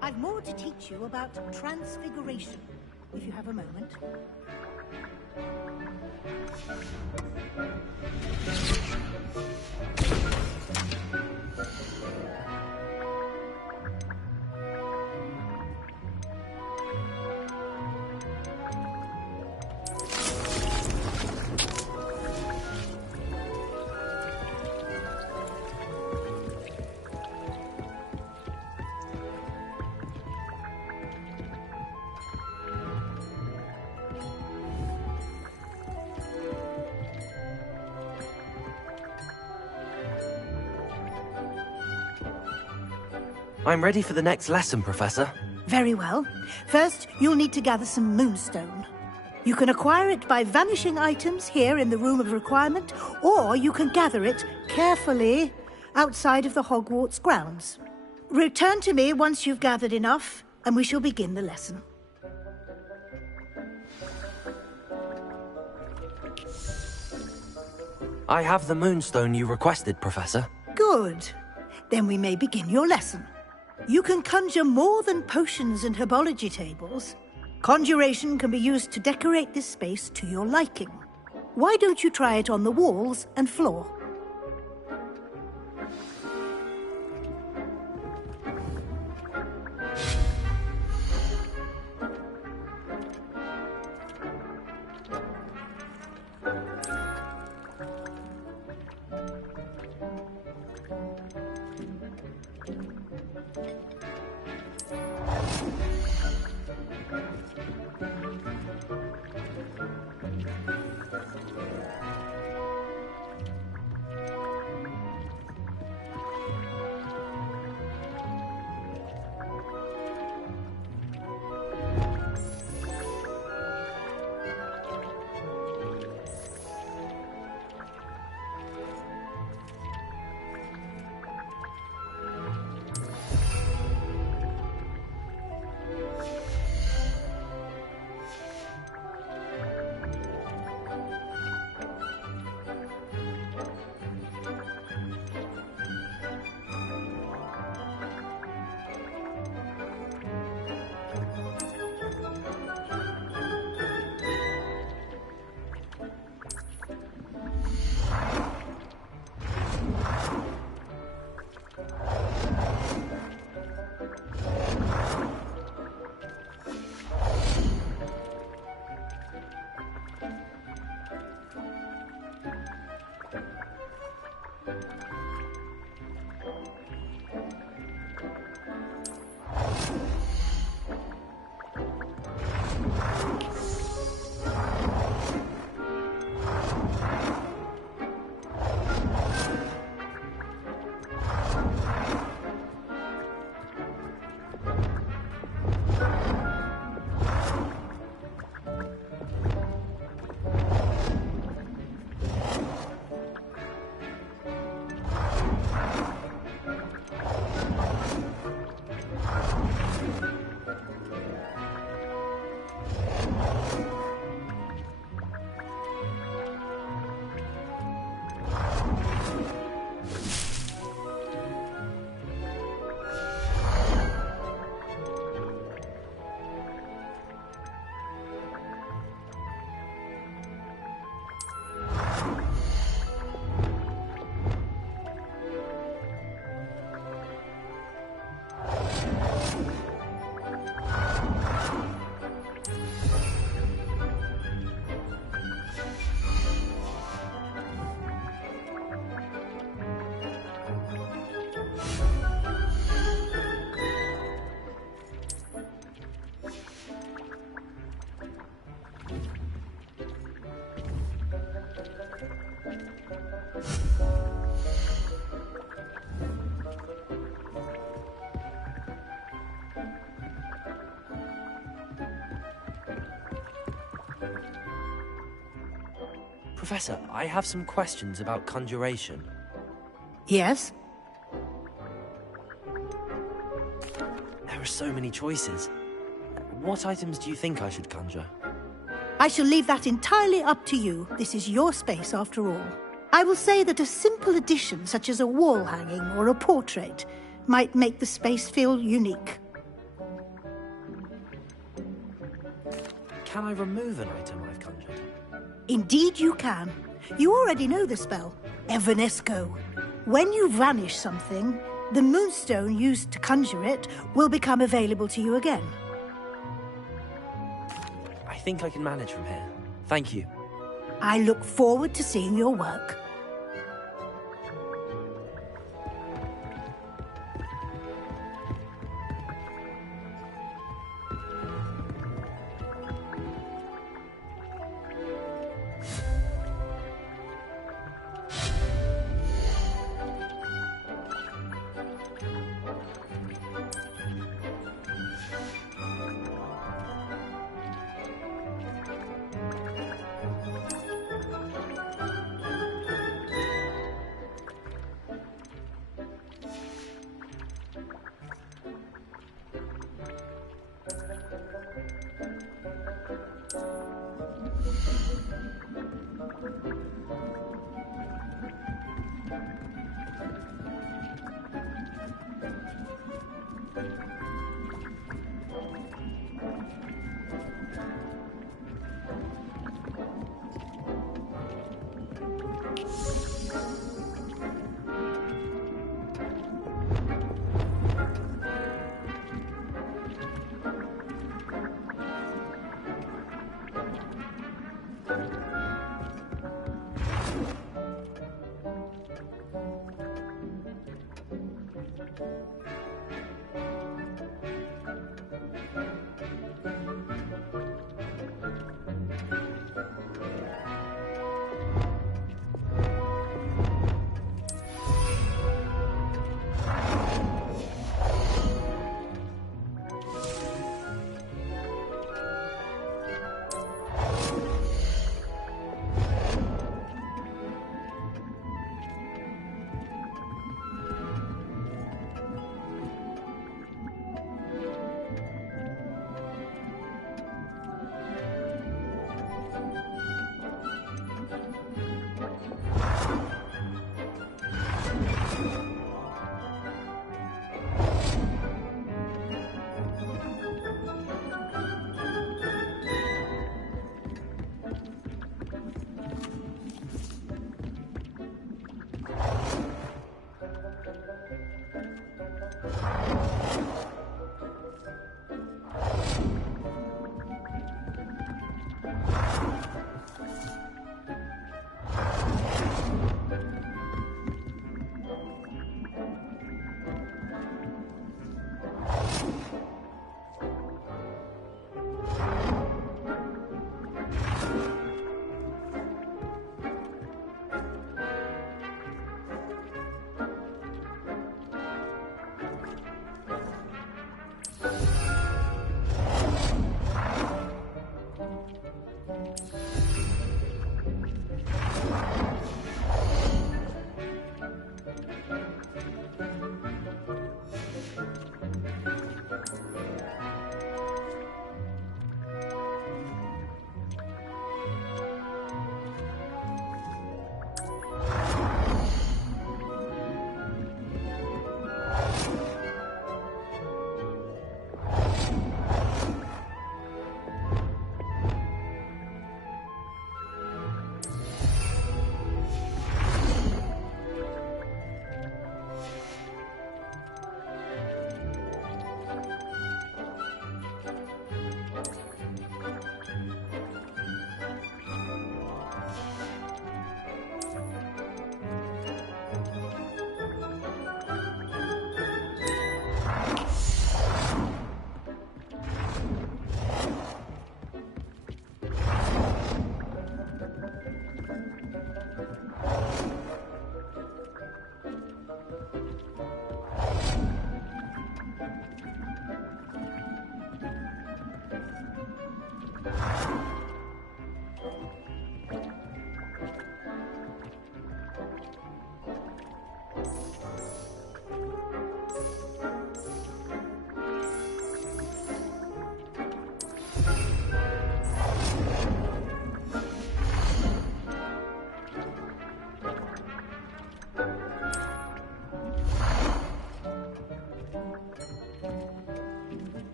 I've more to teach you about transfiguration, if you have a moment. I'm ready for the next lesson, Professor. Very well. First, you'll need to gather some moonstone. You can acquire it by vanishing items here in the Room of Requirement, or you can gather it carefully outside of the Hogwarts grounds. Return to me once you've gathered enough, and we shall begin the lesson. I have the moonstone you requested, Professor. Good. Then we may begin your lesson. You can conjure more than potions and herbology tables. Conjuration can be used to decorate this space to your liking. Why don't you try it on the walls and floor? Professor, I have some questions about conjuration. Yes? There are so many choices. What items do you think I should conjure? I shall leave that entirely up to you. This is your space, after all. I will say that a simple addition, such as a wall hanging or a portrait, might make the space feel unique. Can I remove an item I've conjured? Indeed you can. You already know the spell, Evanesco. When you vanish something, the moonstone used to conjure it will become available to you again. I think I can manage from here. Thank you. I look forward to seeing your work.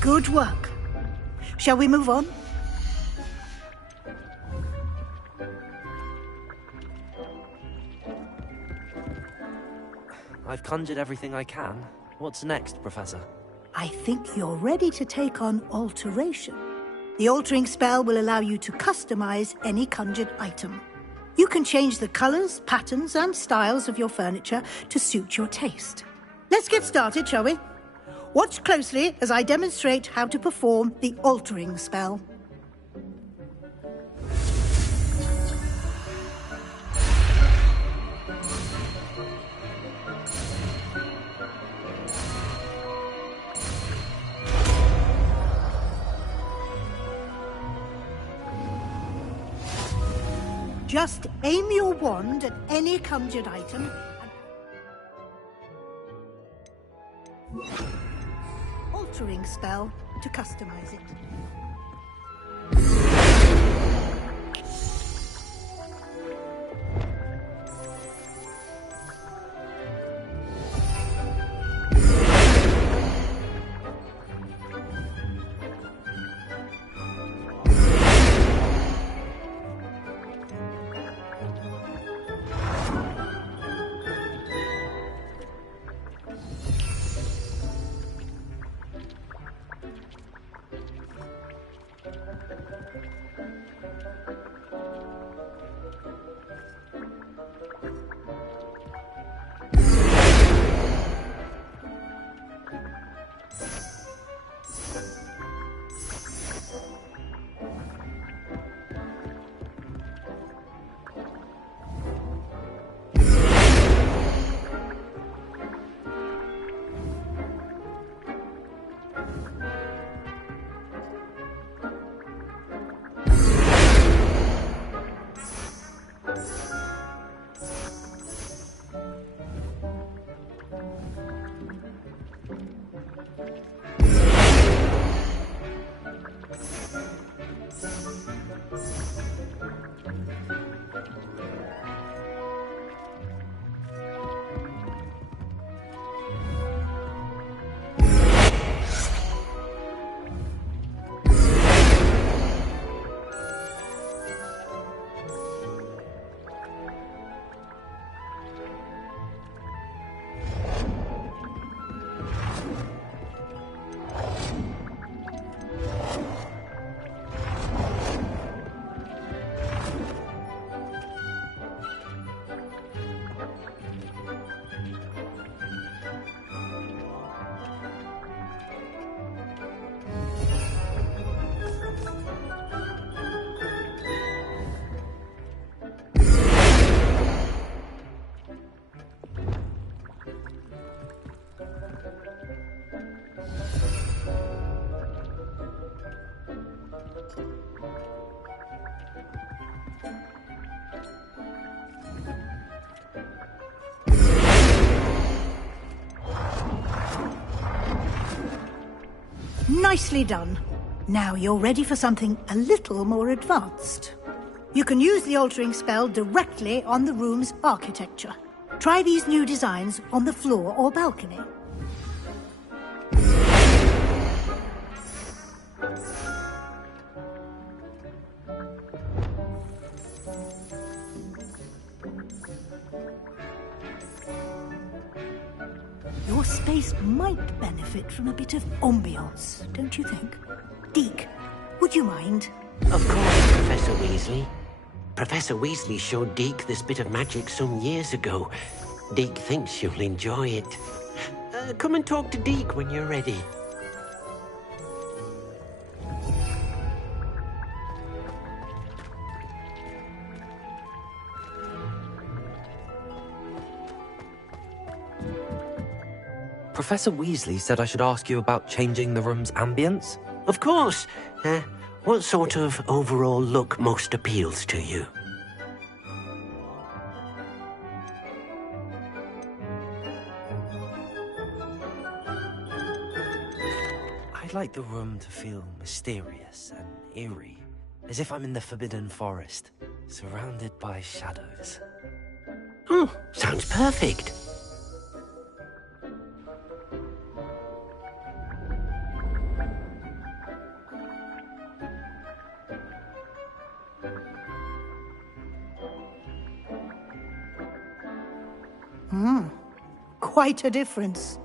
Good work. Shall we move on? I've conjured everything I can. What's next, Professor? I think you're ready to take on alteration. The altering spell will allow you to customize any conjured item. You can change the colors, patterns, and styles of your furniture to suit your taste. Let's get started, shall we? Watch closely as I demonstrate how to perform the altering spell. Just aim your wand at any conjured item and altering spell to customize it. Nicely done. Now you're ready for something a little more advanced. You can use the altering spell directly on the room's architecture. Try these new designs on the floor or balcony. Your space might benefit from a bit of ambiance, don't you think? Deke, would you mind? Of course, Professor Weasley. Professor Weasley showed Deke this bit of magic some years ago. Deke thinks you'll enjoy it. Come and talk to Deke when you're ready. Professor Weasley said I should ask you about changing the room's ambience? Of course. What sort of overall look most appeals to you? I'd like the room to feel mysterious and eerie, as if I'm in the Forbidden Forest, surrounded by shadows. Oh, sounds perfect. quite a difference.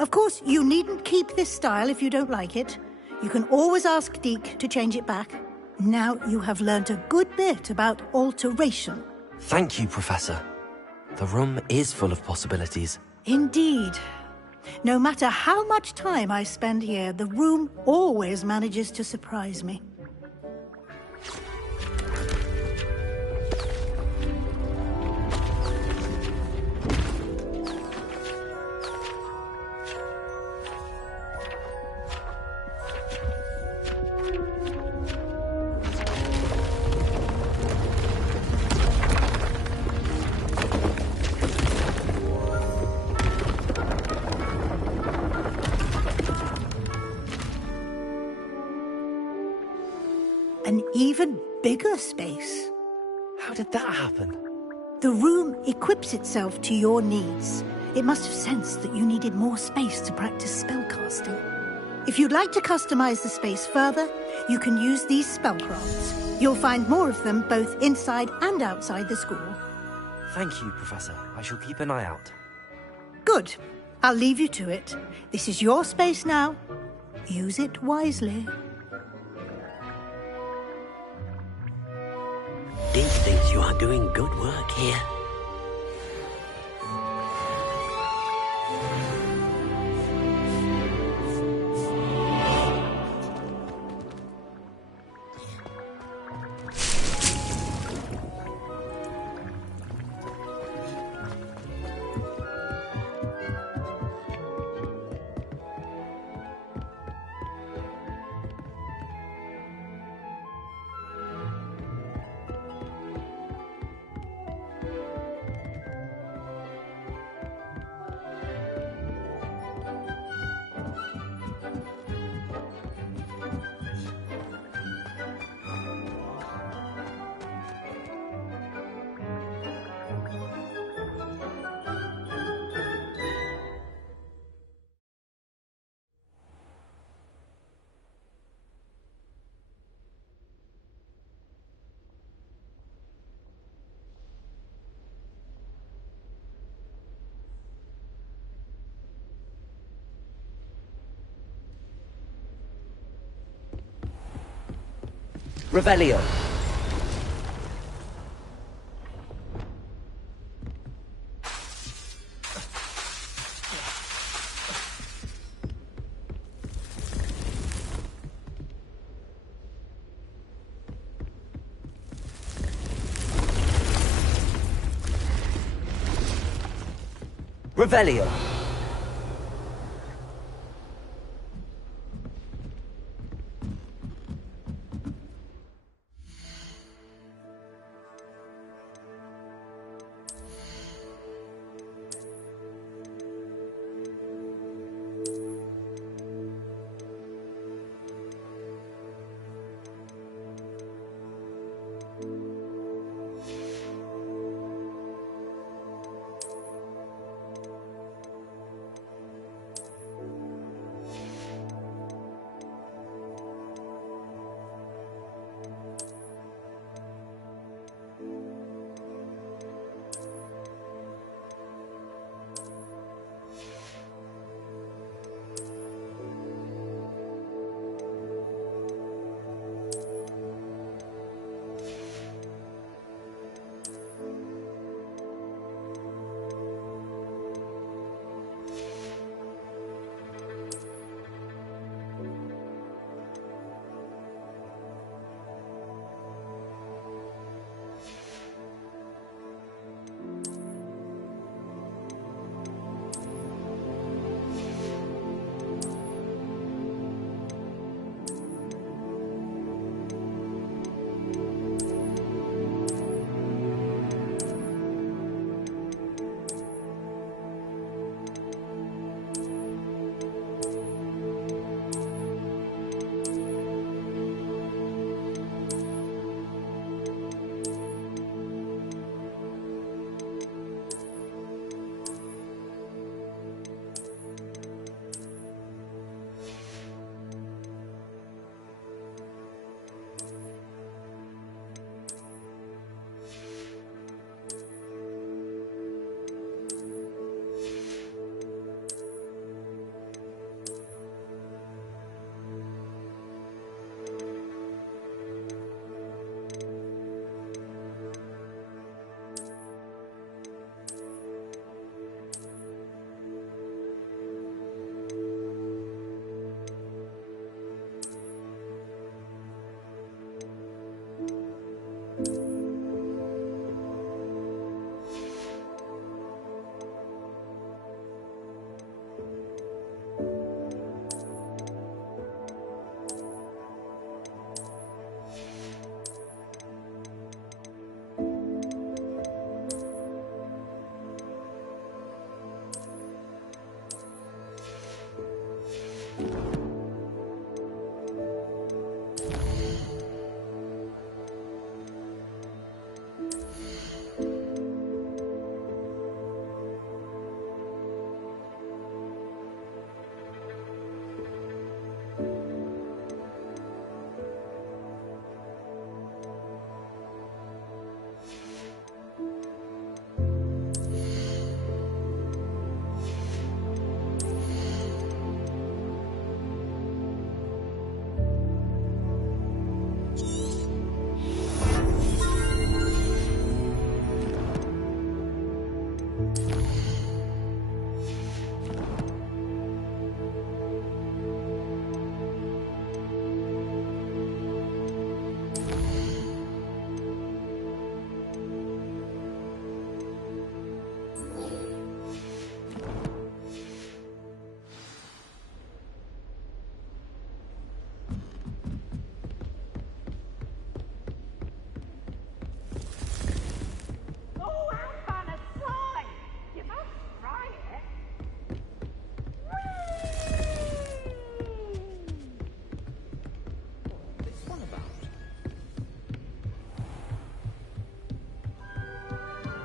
Of course, you needn't keep this style if you don't like it. You can always ask Deke to change it back. Now you have learnt a good bit about alteration. Thank you, Professor. The room is full of possibilities. Indeed. No matter how much time I spend here, the room always manages to surprise me. An even bigger space. How did that happen? The room equips itself to your needs. It must have sensed that you needed more space to practice spellcasting. If you'd like to customize the space further, you can use these spellcrafts. You'll find more of them both inside and outside the school. Thank you, Professor. I shall keep an eye out. Good. I'll leave you to it. This is your space now. Use it wisely. Deke thinks you are doing good work here. Revelio. Revelio.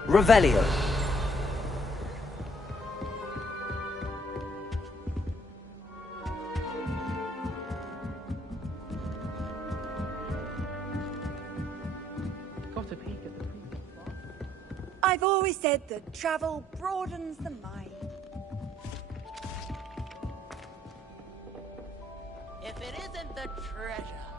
Revelio. Got a peek at the I've always said that travel broadens the mind. If it isn't the treasure.